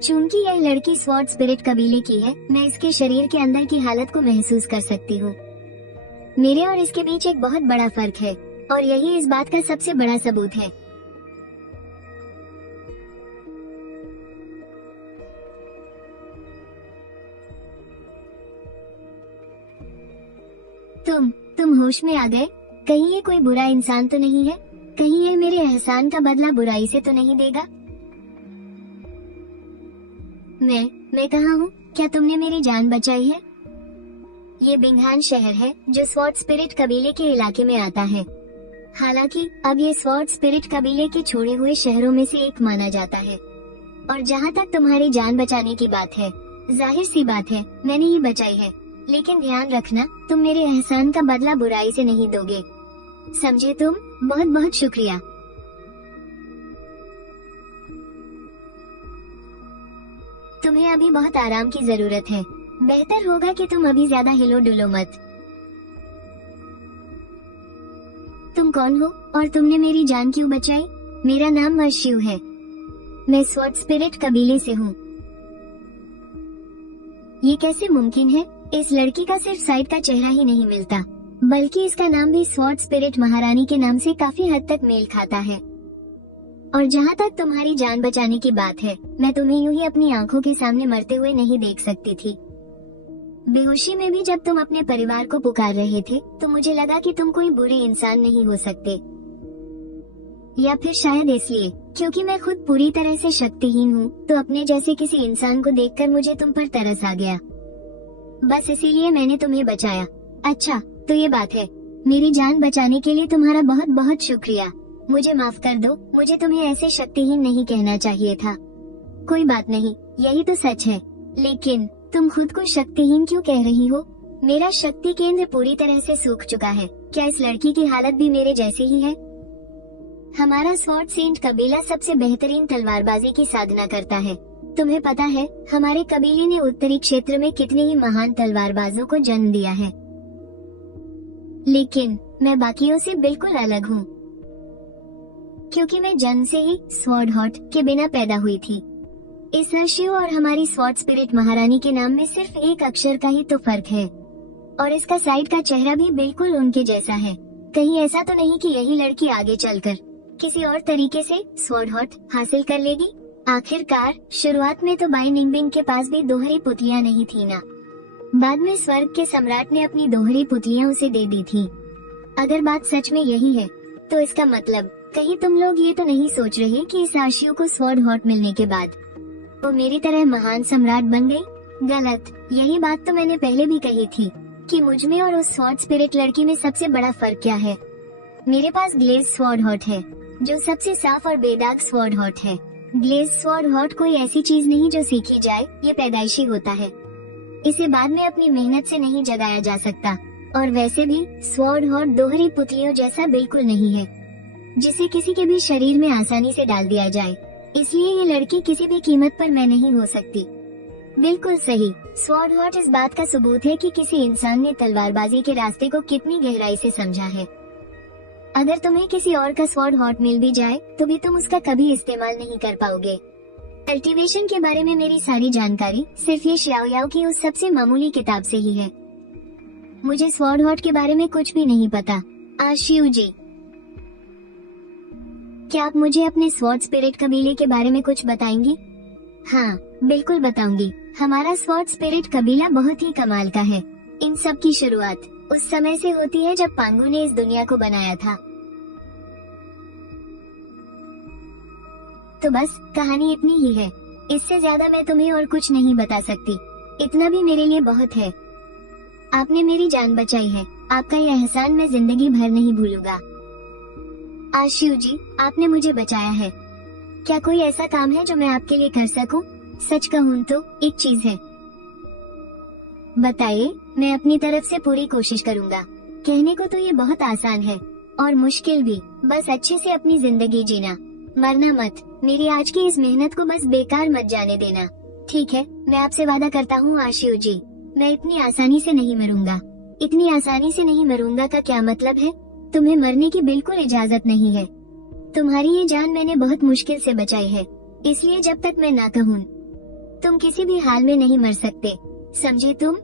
चूंकि यह लड़की स्वॉर्ड स्पिरिट कबीले की है, मैं इसके शरीर के अंदर की हालत को महसूस कर सकती हूँ। मेरे और इसके बीच एक बहुत बड़ा फर्क है, और यही इस बात का सबसे बड़ा सबूत है। तुम होश में आ गए? कहीं ये कोई बुरा इंसान तो नहीं है? कहीं ये मेरे एहसान का बदला बुराई से तो नहीं देगा? मैं कहाँ हूँ? क्या तुमने मेरी जान बचाई है? ये बिंगहान शहर है जो स्वॉर्ड स्पिरिट कबीले के इलाके में आता है। हालांकि अब ये स्वॉर्ड स्पिरिट कबीले के छोड़े हुए शहरों में से एक माना जाता है। और जहाँ तक तुम्हारी जान बचाने की बात है, जाहिर सी बात है मैंने ही बचाई है। लेकिन ध्यान रखना, तुम मेरे एहसान का बदला बुराई से नहीं दोगे, समझे तुम? बहुत बहुत शुक्रिया। तुम्हें अभी बहुत आराम की जरूरत है। बेहतर होगा कि तुम अभी ज्यादा हिलो डुलो मत। तुम कौन हो और तुमने मेरी जान क्यों बचाई? मेरा नाम मर्शिव है। मैं स्वॉर्ड स्पिरिट कबीले से हूँ। ये कैसे मुमकिन है? इस लड़की का सिर्फ साइड का चेहरा ही नहीं मिलता, बल्कि इसका नाम भी स्वॉर्ड स्पिरिट महारानी के नाम से काफी हद तक मेल खाता है। और जहाँ तक तुम्हारी जान बचाने की बात है, मैं तुम्हें यूं ही अपनी आंखों के सामने मरते हुए नहीं देख सकती थी। बेहोशी में भी जब तुम अपने परिवार को पुकार रहे थे, तो मुझे लगा कि तुम कोई बुरे इंसान नहीं हो सकते। या फिर शायद इसलिए क्योंकि मैं खुद पूरी तरह से शक्तिहीन हूँ, तो अपने जैसे किसी इंसान को देखकर मुझे तुम पर तरस आ गया। बस इसीलिए मैंने तुम्हें बचाया। अच्छा, तो ये बात है। मेरी जान बचाने के लिए तुम्हारा बहुत बहुत शुक्रिया। मुझे माफ कर दो, मुझे तुम्हें ऐसे शक्तिहीन नहीं कहना चाहिए था। कोई बात नहीं, यही तो सच है। लेकिन तुम खुद को शक्तिहीन क्यों कह रही हो? मेरा शक्ति केंद्र पूरी तरह से सूख चुका है। क्या इस लड़की की हालत भी मेरे जैसी ही है? हमारा स्वॉर्ड सेंट कबीला सबसे बेहतरीन तलवारबाजी की साधना करता है। तुम्हें पता है हमारे कबीले ने उत्तरी क्षेत्र में कितने ही महान तलवारबाजों को जन्म दिया है। लेकिन मैं बाकियों से बिल्कुल अलग हूँ, क्योंकि मैं जन्म से ही स्वॉर्ड हॉट के बिना पैदा हुई थी। इस रशियो और हमारी स्वॉर्ड स्पिरिट महारानी के नाम में सिर्फ एक अक्षर का ही तो फर्क है, और इसका साइड का चेहरा भी बिल्कुल उनके जैसा है। कहीं ऐसा तो नहीं कि यही लड़की आगे चलकर किसी और तरीके से स्वॉर्ड हॉट हासिल कर लेगी? आखिरकार शुरुआत में तो बाई निंगबिंग के पास भी दोहरी पुतलियां नहीं थी ना। बाद में स्वर्ग के सम्राट ने अपनी दोहरी पुतलियां उसे दे दी थी। अगर बात सच में यही है, तो इसका मतलब कहीं तुम लोग ये तो नहीं सोच रहे कि इस आशियों को स्वॉर्ड हॉट मिलने के बाद वो मेरी तरह महान सम्राट बन गई? गलत। यही बात तो मैंने पहले भी कही थी कि मुझ में और उस स्वॉर्ड स्पिरिट लड़की में सबसे बड़ा फर्क क्या है। मेरे पास ग्लेज स्वॉर्ड हॉट है, जो सबसे साफ और बेदाग स्वॉर्ड हॉट है। ग्लेज स्वॉर्ड हॉट कोई ऐसी चीज नहीं जो सीखी जाए, ये पैदाइशी होता है। इसे बाद में अपनी मेहनत से नहीं जगाया जा सकता। और वैसे भी स्वॉर्ड हॉट दोहरी पुतलियों जैसा बिल्कुल नहीं है, जिसे किसी के भी शरीर में आसानी से डाल दिया जाए। इसलिए ये लड़की किसी भी कीमत पर मैं नहीं हो सकती। बिल्कुल सही। स्वॉर्ड हॉट इस बात का सबूत है कि किसी इंसान ने तलवारबाजी के रास्ते को कितनी गहराई से समझा है। अगर तुम्हें किसी और का स्वॉर्ड हॉट मिल भी जाए, तो भी तुम उसका कभी इस्तेमाल नहीं कर पाओगे। कल्टीवेशन के बारे में मेरी सारी जानकारी सिर्फ ये श्याओयाओ की उस सबसे मामूली किताब से ही है। मुझे स्वॉर्ड हॉट के बारे में कुछ भी नहीं पता। आशियू जी, क्या आप मुझे अपने स्वॉर्ड स्पिरिट कबीले के बारे में कुछ बताएंगी? हाँ, बिल्कुल बताऊंगी। हमारा स्वॉर्ड स्पिरिट कबीला बहुत ही कमाल का है। इन सब की शुरुआत उस समय से होती है जब पांगू ने इस दुनिया को बनाया था। तो बस कहानी इतनी ही है। इससे ज्यादा मैं तुम्हें और कुछ नहीं बता सकती। इतना भी मेरे लिए बहुत है। आपने मेरी जान बचाई है। आपका यह एहसान मैं जिंदगी भर नहीं भूलूंगा। आशिव जी, आपने मुझे बचाया है। क्या कोई ऐसा काम है जो मैं आपके लिए कर सकूं? सच कहूं तो एक चीज है। बताइए, मैं अपनी तरफ से पूरी कोशिश करूंगा। कहने को तो ये बहुत आसान है और मुश्किल भी। बस अच्छे से अपनी जिंदगी जीना, मरना मत। मेरी आज की इस मेहनत को बस बेकार मत जाने देना। ठीक है, मैं आपसे वादा करता हूँ आशिव जी, मैं इतनी आसानी से नहीं मरूंगा। इतनी आसानी से नहीं मरूंगा का क्या मतलब है? तुम्हें मरने की बिल्कुल इजाजत नहीं है। तुम्हारी ये जान मैंने बहुत मुश्किल से बचाई है, इसलिए जब तक मैं ना कहूँ तुम किसी भी हाल में नहीं मर सकते। समझे तुम?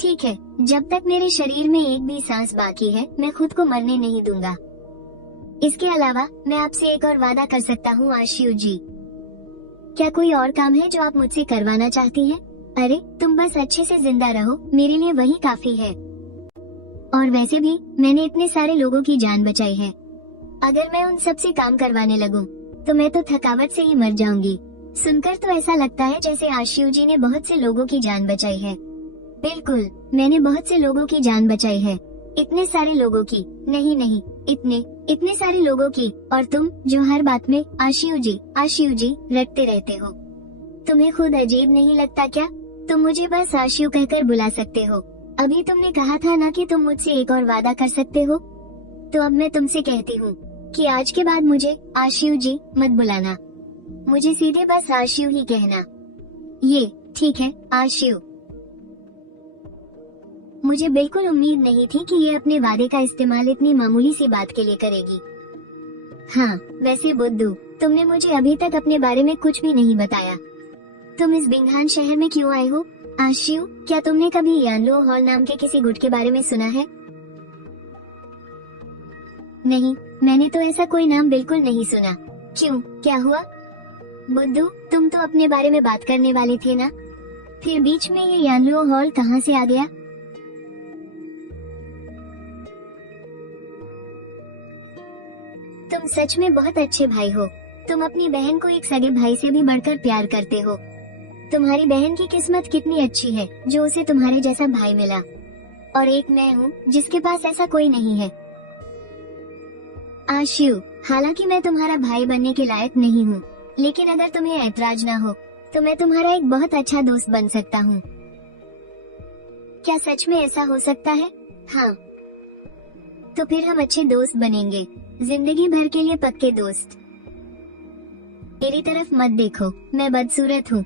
ठीक है, जब तक मेरे शरीर में एक भी सांस बाकी है मैं खुद को मरने नहीं दूंगा। इसके अलावा मैं आपसे एक और वादा कर सकता हूँ आशिव जी। क्या कोई और काम है जो आप मुझसे करवाना चाहती हैं? अरे तुम बस अच्छे से जिंदा रहो, मेरे लिए वही काफी है। और वैसे भी मैंने इतने सारे लोगों की जान बचाई है। अगर मैं उन सब से काम करवाने लगूं, तो मैं तो थकावट से ही मर जाऊंगी। सुनकर तो ऐसा लगता है जैसे आशिव जी ने बहुत से लोगों की जान बचाई है। बिल्कुल, मैंने बहुत से लोगों की जान बचाई है। इतने सारे लोगों की नहीं, इतने सारे लोगों की। और तुम जो हर बात में आशिव जी रटते रहते हो, तुम्हें खुद अजीब नहीं लगता क्या? तुम मुझे बस आशिव कहकर बुला सकते हो। अभी तुमने कहा था ना कि तुम मुझसे एक और वादा कर सकते हो। तो अब मैं तुमसे कहती हूँ कि आज के बाद मुझे आशिव जी मत बुलाना। मुझे सीधे बस आशिव ही कहना। ये ठीक है आशिव? मुझे बिल्कुल उम्मीद नहीं थी कि ये अपने वादे का इस्तेमाल इतनी मामूली सी बात के लिए करेगी। हाँ, वैसे बुद्धू, तुमने मुझे अभी तक अपने बारे में कुछ भी नहीं बताया। तुम इस बिंघान शहर में क्यों आए हो? आशिव, क्या तुमने कभी यानलो हॉल नाम के किसी गुट के बारे में सुना है? नहीं, मैंने तो ऐसा कोई नाम बिल्कुल नहीं सुना। क्यों, क्या हुआ? बुद्धू, तुम तो अपने बारे में बात करने वाले थे ना? फिर बीच में ये यानलो हॉल कहाँ से आ गया? तुम सच में बहुत अच्छे भाई हो। तुम अपनी बहन को एक सगे भाई से भी बढ़कर प्यार करते हो। तुम्हारी बहन की किस्मत कितनी अच्छी है जो उसे तुम्हारे जैसा भाई मिला। और एक मैं हूँ जिसके पास ऐसा कोई नहीं है। आशिव, हालांकि मैं तुम्हारा भाई बनने के लायक नहीं हूँ, लेकिन अगर तुम्हें ऐतराज ना हो तो मैं तुम्हारा एक बहुत अच्छा दोस्त बन सकता हूँ। क्या सच में ऐसा हो सकता है? हाँ, तो फिर हम अच्छे दोस्त बनेंगे, जिंदगी भर के लिए पक्के दोस्त। मेरी तरफ मत देखो, मैं बदसूरत हूँ।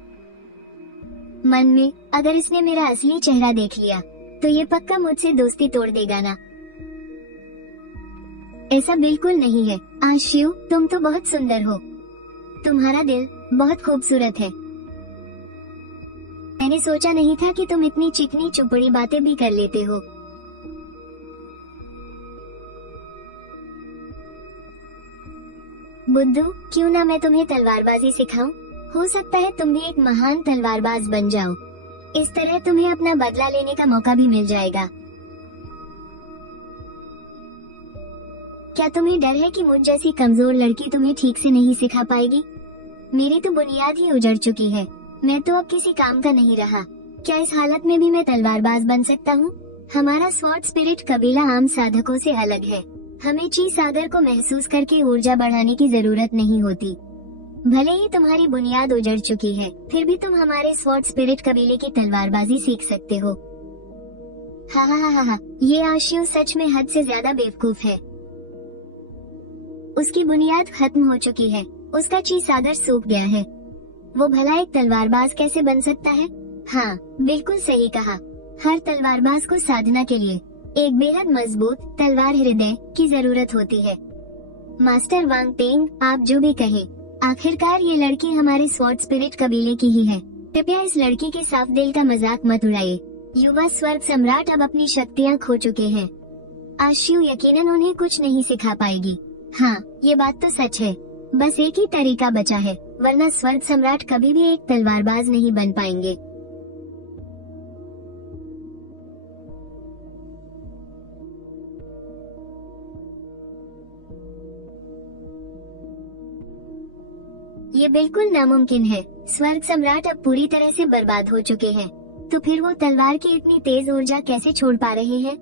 मन में अगर इसने मेरा असली चेहरा देख लिया तो ये पक्का मुझसे दोस्ती तोड़ देगा ना? ऐसा बिल्कुल नहीं है आशिव, तुम तो बहुत सुंदर हो। तुम्हारा दिल बहुत खूबसूरत है। मैंने सोचा नहीं था कि तुम इतनी चिकनी चुपड़ी बातें भी कर लेते हो। बुद्धू, क्यों ना मैं तुम्हें तलवारबाजी सिखाऊं? हो सकता है तुम भी एक महान तलवारबाज बन जाओ। इस तरह तुम्हें अपना बदला लेने का मौका भी मिल जाएगा। क्या तुम्हें डर है कि मुझ जैसी कमजोर लड़की तुम्हें ठीक से नहीं सिखा पाएगी? मेरी तो बुनियाद ही उजड़ चुकी है। मैं तो अब किसी काम का नहीं रहा। क्या इस हालत में भी मैं तलवारबाज बन सकता हूँ? हमारा स्वॉर्ड स्पिरिट कबीला आम साधकों से अलग है। हमें ची सागर को महसूस करके ऊर्जा बढ़ाने की जरूरत नहीं होती। भले ही तुम्हारी बुनियाद उजड़ चुकी है, फिर भी तुम हमारे स्वॉर्ड स्पिरिट कबीले की तलवारबाजी सीख सकते हो। हा, ये आशिव सच में हद से ज्यादा बेवकूफ है। उसकी बुनियाद खत्म हो चुकी है, उसका ची सागर सूख गया है। वो भला एक तलवारबाज कैसे बन सकता है? हाँ, बिल्कुल सही कहा। हर तलवारबाज को साधना के लिए एक बेहद मजबूत तलवार हृदय की जरूरत होती है। मास्टर वांग टेंग, आप जो भी कहे, आखिरकार ये लड़की हमारे स्वॉर्ड स्पिरिट कबीले की ही है। कृपया इस लड़की के साफ दिल का मजाक मत उड़ाइए। युवा स्वर्ग सम्राट अब अपनी शक्तियाँ खो चुके हैं। आशिव यकीनन उन्हें कुछ नहीं सिखा पाएगी। हाँ, ये बात तो सच है। बस एक ही तरीका बचा है, वरना स्वर्ग सम्राट कभी भी एक तलवारबाज नहीं बन पाएंगे। ये बिल्कुल नामुमकिन है। स्वर्ग सम्राट अब पूरी तरह से बर्बाद हो चुके हैं, तो फिर वो तलवार की इतनी तेज ऊर्जा कैसे छोड़ पा रहे हैं?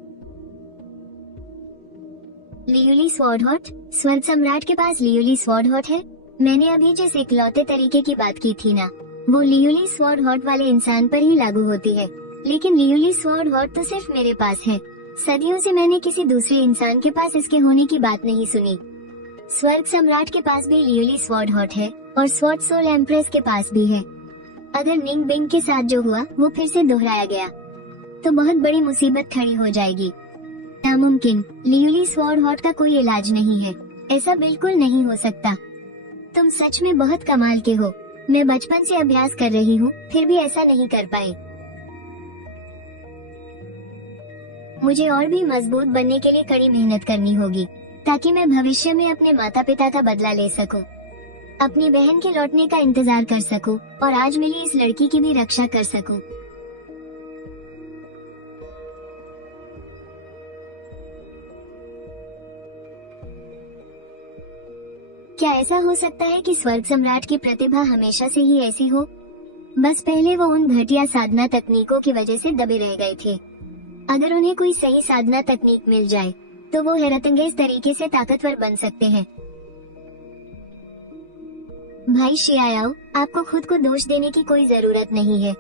लियुली स्वॉर्डहॉट। स्वर्ग सम्राट के पास लियुली स्वॉर्डहॉट है। मैंने अभी जिस इकलौते तरीके की बात की थी ना, वो लियुली स्वॉर्डहॉट वाले इंसान पर ही लागू होती है। लेकिन लियुली स्वॉर्डहॉट तो सिर्फ मेरे पास है। सदियों से मैंने किसी दूसरे इंसान के पास इसके होने की बात नहीं सुनी। स्वर्ग सम्राट के पास भी लियुली स्वॉर्डहॉट है और स्वॉर्ड सोल एम्प्रेस के पास भी है। अगर निंग बिंग के साथ जो हुआ वो फिर से दोहराया गया तो बहुत बड़ी मुसीबत खड़ी हो जाएगी। नामुमकिन। लियुली स्वॉर्डहॉट का कोई इलाज नहीं है। ऐसा बिल्कुल नहीं हो सकता। तुम सच में बहुत कमाल के हो। मैं बचपन से अभ्यास कर रही हूँ, फिर भी ऐसा नहीं कर पाई। मुझे और भी मजबूत बनने के लिए कड़ी मेहनत करनी होगी, ताकि मैं भविष्य में अपने माता पिता का बदला ले सकूं, अपनी बहन के लौटने का इंतजार कर सकूं और आज मिली इस लड़की की भी रक्षा कर सकूं। क्या ऐसा हो सकता है कि स्वर्ग सम्राट की प्रतिभा हमेशा से ही ऐसी हो? बस पहले वो उन घटिया साधना तकनीकों की वजह से दबे रह गए थे। अगर उन्हें कोई सही साधना तकनीक मिल जाए तो वो हैरतअंगेज तरीके से ताकतवर बन सकते हैं। भाई शियाओ, आपको खुद को दोष देने की कोई जरूरत नहीं है।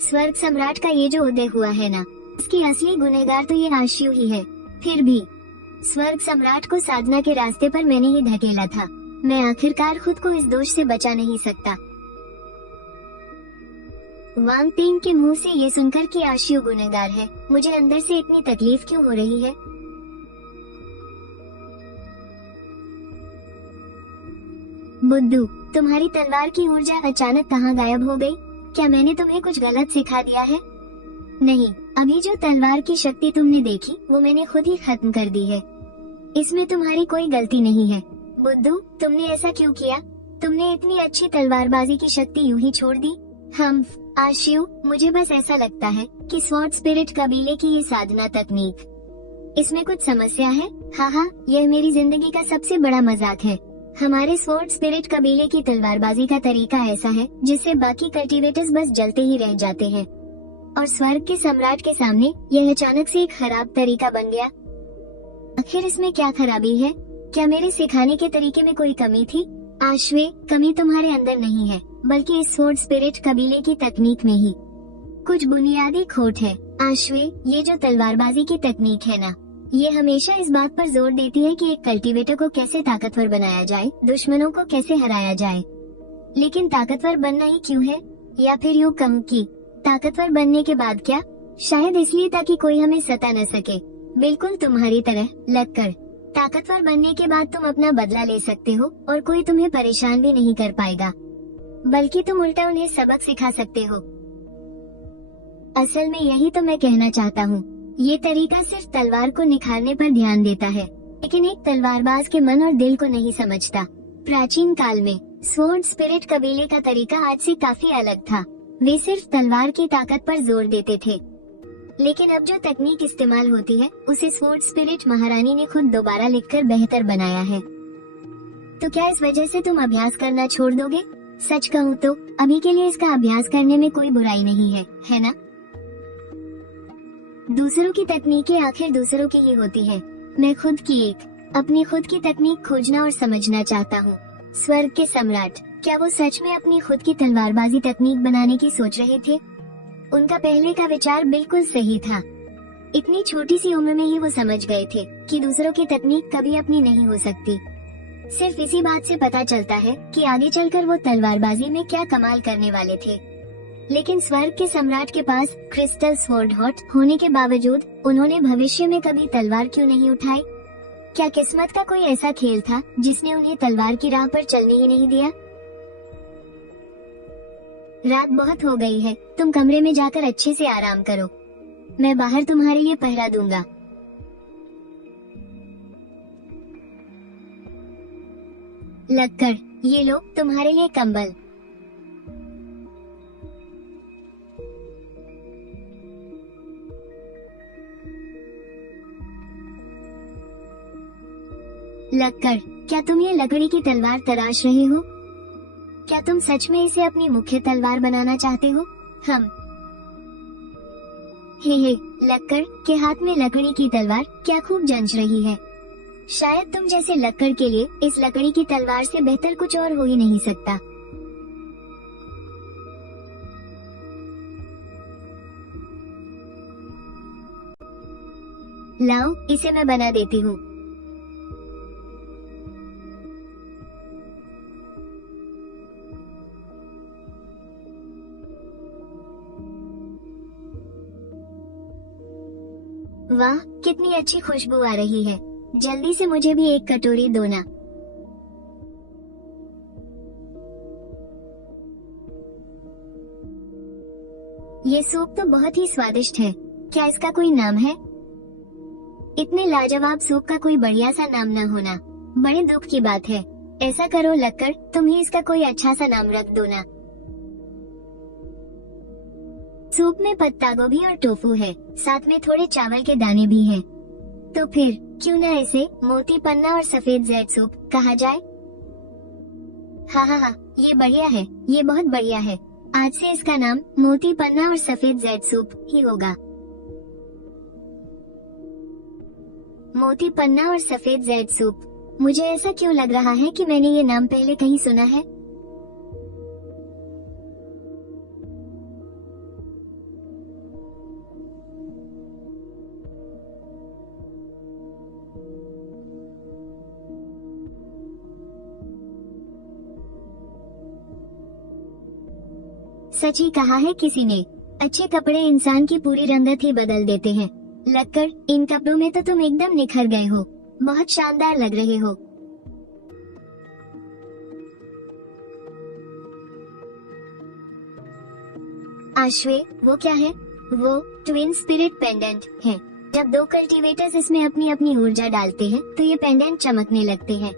स्वर्ग सम्राट का ये जो उदय हुआ है ना, इसकी असली गुनहगार तो ये आशियू ही है। फिर भी स्वर्ग सम्राट को साधना के रास्ते पर मैंने ही ढकेला था। मैं आखिरकार खुद को इस दोष से बचा नहीं सकता। वांग टिंग के मुंह से ये सुनकर कि आशियू गुनहगार है, मुझे अंदर से इतनी तकलीफ क्यों हो रही है? बुद्धू, तुम्हारी तलवार की ऊर्जा अचानक कहाँ गायब हो गई? क्या मैंने तुम्हें कुछ गलत सिखा दिया है? नहीं, अभी जो तलवार की शक्ति तुमने देखी वो मैंने खुद ही खत्म कर दी है। इसमें तुम्हारी कोई गलती नहीं है। बुद्धू, तुमने ऐसा क्यों किया? तुमने इतनी अच्छी तलवारबाजी की शक्ति यूं ही छोड़ दी? आशियू, मुझे बस ऐसा लगता है कि स्वॉर्ड स्पिरिट कबीले की ये साधना तकनीक, इसमें कुछ समस्या है। हाँ, यह मेरी जिंदगी का सबसे बड़ा मजाक है। हमारे स्वॉर्ड स्पिरिट कबीले की तलवारबाजी का तरीका ऐसा है जिससे बाकी कल्टीवेटर्स बस जलते ही रह जाते हैं, और स्वर्ग के सम्राट के सामने यह अचानक से एक खराब तरीका बन गया। आखिर इसमें क्या खराबी है? क्या मेरे सिखाने के तरीके में कोई कमी थी? आश्वे, कमी तुम्हारे अंदर नहीं है, बल्कि इस स्वॉर्ड स्पिरिट कबीले की तकनीक में ही कुछ बुनियादी खोट है। आश्वे, ये जो तलवारबाजी की तकनीक है ना, ये हमेशा इस बात पर जोर देती है कि एक कल्टीवेटर को कैसे ताकतवर बनाया जाए, दुश्मनों को कैसे हराया जाए। लेकिन ताकतवर बनना ही क्यों है? या फिर यूँ कहूं कि ताकतवर बनने के बाद क्या? शायद इसलिए ताकि कोई हमें सता न सके। बिल्कुल तुम्हारी तरह लगकर ताकतवर बनने के बाद तुम अपना बदला ले सकते हो और कोई तुम्हें परेशान भी नहीं कर पाएगा, बल्कि तुम उल्टा उन्हें सबक सिखा सकते हो। असल में यही तो मैं कहना चाहता हूँ। ये तरीका सिर्फ तलवार को निखारने पर ध्यान देता है, लेकिन एक तलवारबाज के मन और दिल को नहीं समझता। प्राचीन काल में स्वॉर्ड स्पिरिट कबीले का तरीका आज से काफी अलग था। वे सिर्फ तलवार की ताकत पर जोर देते थे, लेकिन अब जो तकनीक इस्तेमाल होती है उसे स्वॉर्ड स्पिरिट महारानी ने खुद दोबारा लिखकर बेहतर बनाया है। तो क्या इस वजह से तुम अभ्यास करना छोड़ दोगे? सच कहूँ तो अभी के लिए इसका अभ्यास करने में कोई बुराई नहीं है ना? दूसरों की तकनीकें आखिर दूसरों की ही होती है। मैं खुद की अपनी खुद की तकनीक खोजना और समझना चाहता हूँ। स्वर्ग के सम्राट, क्या वो सच में अपनी खुद की तलवारबाजी तकनीक बनाने की सोच रहे थे? उनका पहले का विचार बिल्कुल सही था। इतनी छोटी सी उम्र में ही वो समझ गए थे कि दूसरों की तकनीक कभी अपनी नहीं हो सकती। सिर्फ इसी बात से पता चलता है कि आगे चलकर वो तलवारबाजी में क्या कमाल करने वाले थे। लेकिन स्वर्ग के सम्राट के पास क्रिस्टल स्वॉर्डहॉट होने के बावजूद उन्होंने भविष्य में कभी तलवार क्यों नहीं उठाई? क्या किस्मत का कोई ऐसा खेल था जिसने उन्हें तलवार की राह पर चलने ही नहीं दिया? रात बहुत हो गई है, तुम कमरे में जाकर अच्छे से आराम करो। मैं बाहर तुम्हारे लिए पहरा दूंगा। लक्कड़, ये लो तुम्हारे लिए कंबल। लक्कड़, क्या तुम ये लकड़ी की तलवार तराश रहे हो? क्या तुम सच में इसे अपनी मुख्य तलवार बनाना चाहते हो? हम हे, लक्कड़ के हाथ में लकड़ी की तलवार क्या खूब जंच रही है। शायद तुम जैसे लक्कड़ के लिए इस लकड़ी की तलवार से बेहतर कुछ और हो ही नहीं सकता। लाओ, इसे मैं बना देती हूँ। वाह, कितनी अच्छी खुशबू आ रही है। जल्दी से मुझे भी एक कटोरी दो ना। ये सूप तो बहुत ही स्वादिष्ट है। क्या इसका कोई नाम है? इतने लाजवाब सूप का कोई बढ़िया सा नाम न होना बड़े दुख की बात है। ऐसा करो लक्कड़, तुम ही इसका कोई अच्छा सा नाम रख दो ना। सूप में पत्ता गोभी और टोफू है, साथ में थोड़े चावल के दाने भी हैं। तो फिर क्यों ना इसे मोती पन्ना और सफेद जैद सूप कहा जाए? हाँ, ये बढ़िया है, ये बहुत बढ़िया है। आज से इसका नाम मोती पन्ना और सफेद जैद सूप ही होगा। मोती पन्ना और सफेद जैद सूप। मुझे ऐसा क्यों लग रहा है कि मैंने ये नाम पहले कहीं सुना है। सच ही कहा है किसी ने, अच्छे कपड़े इंसान की पूरी रंगत ही बदल देते हैं। लक्कड़, इन कपड़ों में तो तुम एकदम निखर गए हो, बहुत शानदार लग रहे हो। आश्वे, वो क्या है? वो ट्विन स्पिरिट पेंडेंट है। जब दो कल्टीवेटर्स इसमें अपनी अपनी ऊर्जा डालते हैं तो ये पेंडेंट चमकने लगते हैं,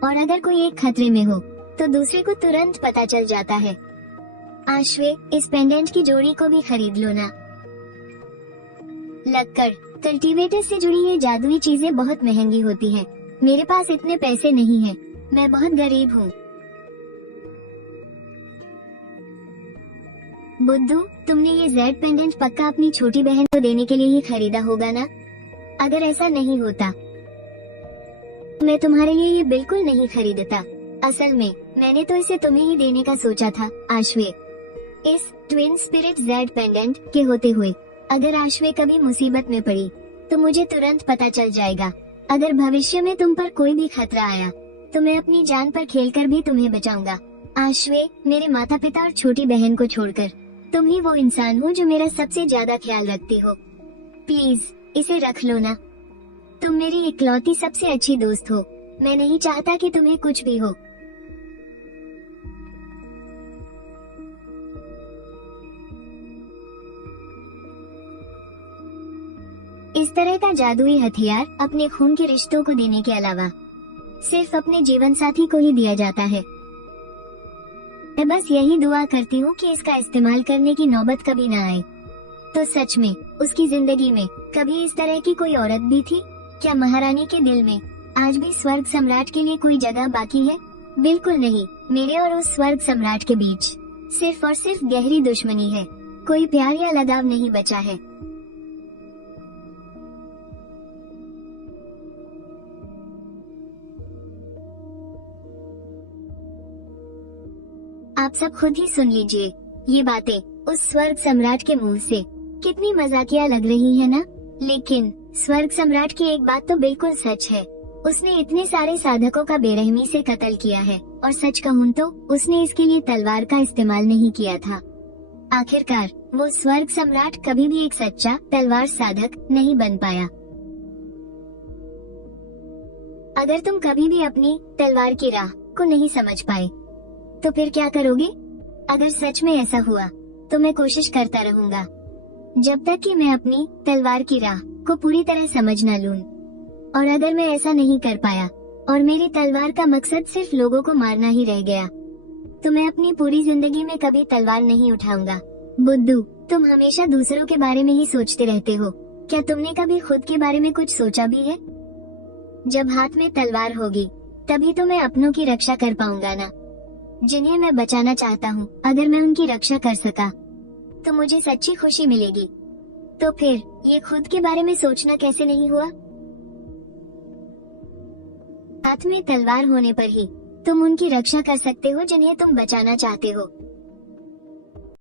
और अगर कोई एक खतरे में हो तो दूसरे को तुरंत पता चल जाता है। आश्वे, इस पेंडेंट की जोड़ी को भी खरीद लो ना। लक्कड़, कल्टीवेटर से जुड़ी ये जादुई चीजें बहुत महंगी होती हैं। मेरे पास इतने पैसे नहीं हैं, मैं बहुत गरीब हूँ। बुद्धू, तुमने ये जेड पेंडेंट पक्का अपनी छोटी बहन को देने के लिए ही खरीदा होगा ना? अगर ऐसा नहीं होता मैं तुम्हारे लिए ये बिल्कुल नहीं खरीदता। असल में मैंने तो इसे तुम्हें ही देने का सोचा था आश्वे। इस ट्विन स्पिरिट जेड पेंडेंट के होते हुए अगर आश्वे कभी मुसीबत में पड़ी तो मुझे तुरंत पता चल जाएगा। अगर भविष्य में तुम पर कोई भी खतरा आया तो मैं अपनी जान पर खेलकर भी तुम्हें बचाऊंगा। आश्वे, मेरे माता पिता और छोटी बहन को छोड़कर तुम ही वो इंसान हो जो मेरा सबसे ज्यादा ख्याल रखती हो। प्लीज इसे रख लो ना। तुम मेरी इकलौती सबसे अच्छी दोस्त हो। मैं नहीं चाहता कि तुम्हें कुछ भी हो। इस तरह का जादुई हथियार अपने खून के रिश्तों को देने के अलावा सिर्फ अपने जीवन साथी को ही दिया जाता है। मैं बस यही दुआ करती हूँ कि इसका इस्तेमाल करने की नौबत कभी ना आए। तो सच में उसकी जिंदगी में कभी इस तरह की कोई औरत भी थी? क्या महारानी के दिल में आज भी स्वर्ग सम्राट के लिए कोई जगह बाकी है? बिल्कुल नहीं। मेरे और उस स्वर्ग सम्राट के बीच सिर्फ और सिर्फ गहरी दुश्मनी है। कोई प्यार या लगाव नहीं बचा है। आप सब खुद ही सुन लीजिए। ये बातें उस स्वर्ग सम्राट के मुंह से कितनी मजाकिया लग रही है ना? लेकिन स्वर्ग सम्राट की एक बात तो बिल्कुल सच है। उसने इतने सारे साधकों का बेरहमी से कत्ल किया है, और सच कहूँ तो उसने इसके लिए तलवार का इस्तेमाल नहीं किया था। आखिरकार वो स्वर्ग सम्राट कभी भी एक सच्चा तलवार साधक नहीं बन पाया। अगर तुम कभी भी अपनी तलवार की राह को नहीं समझ पाए तो फिर क्या करोगे? अगर सच में ऐसा हुआ तो मैं कोशिश करता रहूंगा जब तक कि मैं अपनी तलवार की राह को पूरी तरह समझ न लूं। और अगर मैं ऐसा नहीं कर पाया और मेरी तलवार का मकसद सिर्फ लोगों को मारना ही रह गया, तो मैं अपनी पूरी जिंदगी में कभी तलवार नहीं उठाऊंगा। बुद्धू, तुम हमेशा दूसरों के बारे में ही सोचते रहते हो, क्या तुमने कभी खुद के बारे में कुछ सोचा भी है? जब हाथ में तलवार होगी तभी तो मैं अपनों की रक्षा कर पाऊंगा ना, जिन्हें मैं बचाना चाहता हूँ। अगर मैं उनकी रक्षा कर सका तो मुझे सच्ची खुशी मिलेगी। तो फिर ये खुद के बारे में सोचना कैसे नहीं हुआ? हाथ में तलवार होने पर ही तुम उनकी रक्षा कर सकते हो जिन्हें तुम बचाना चाहते हो।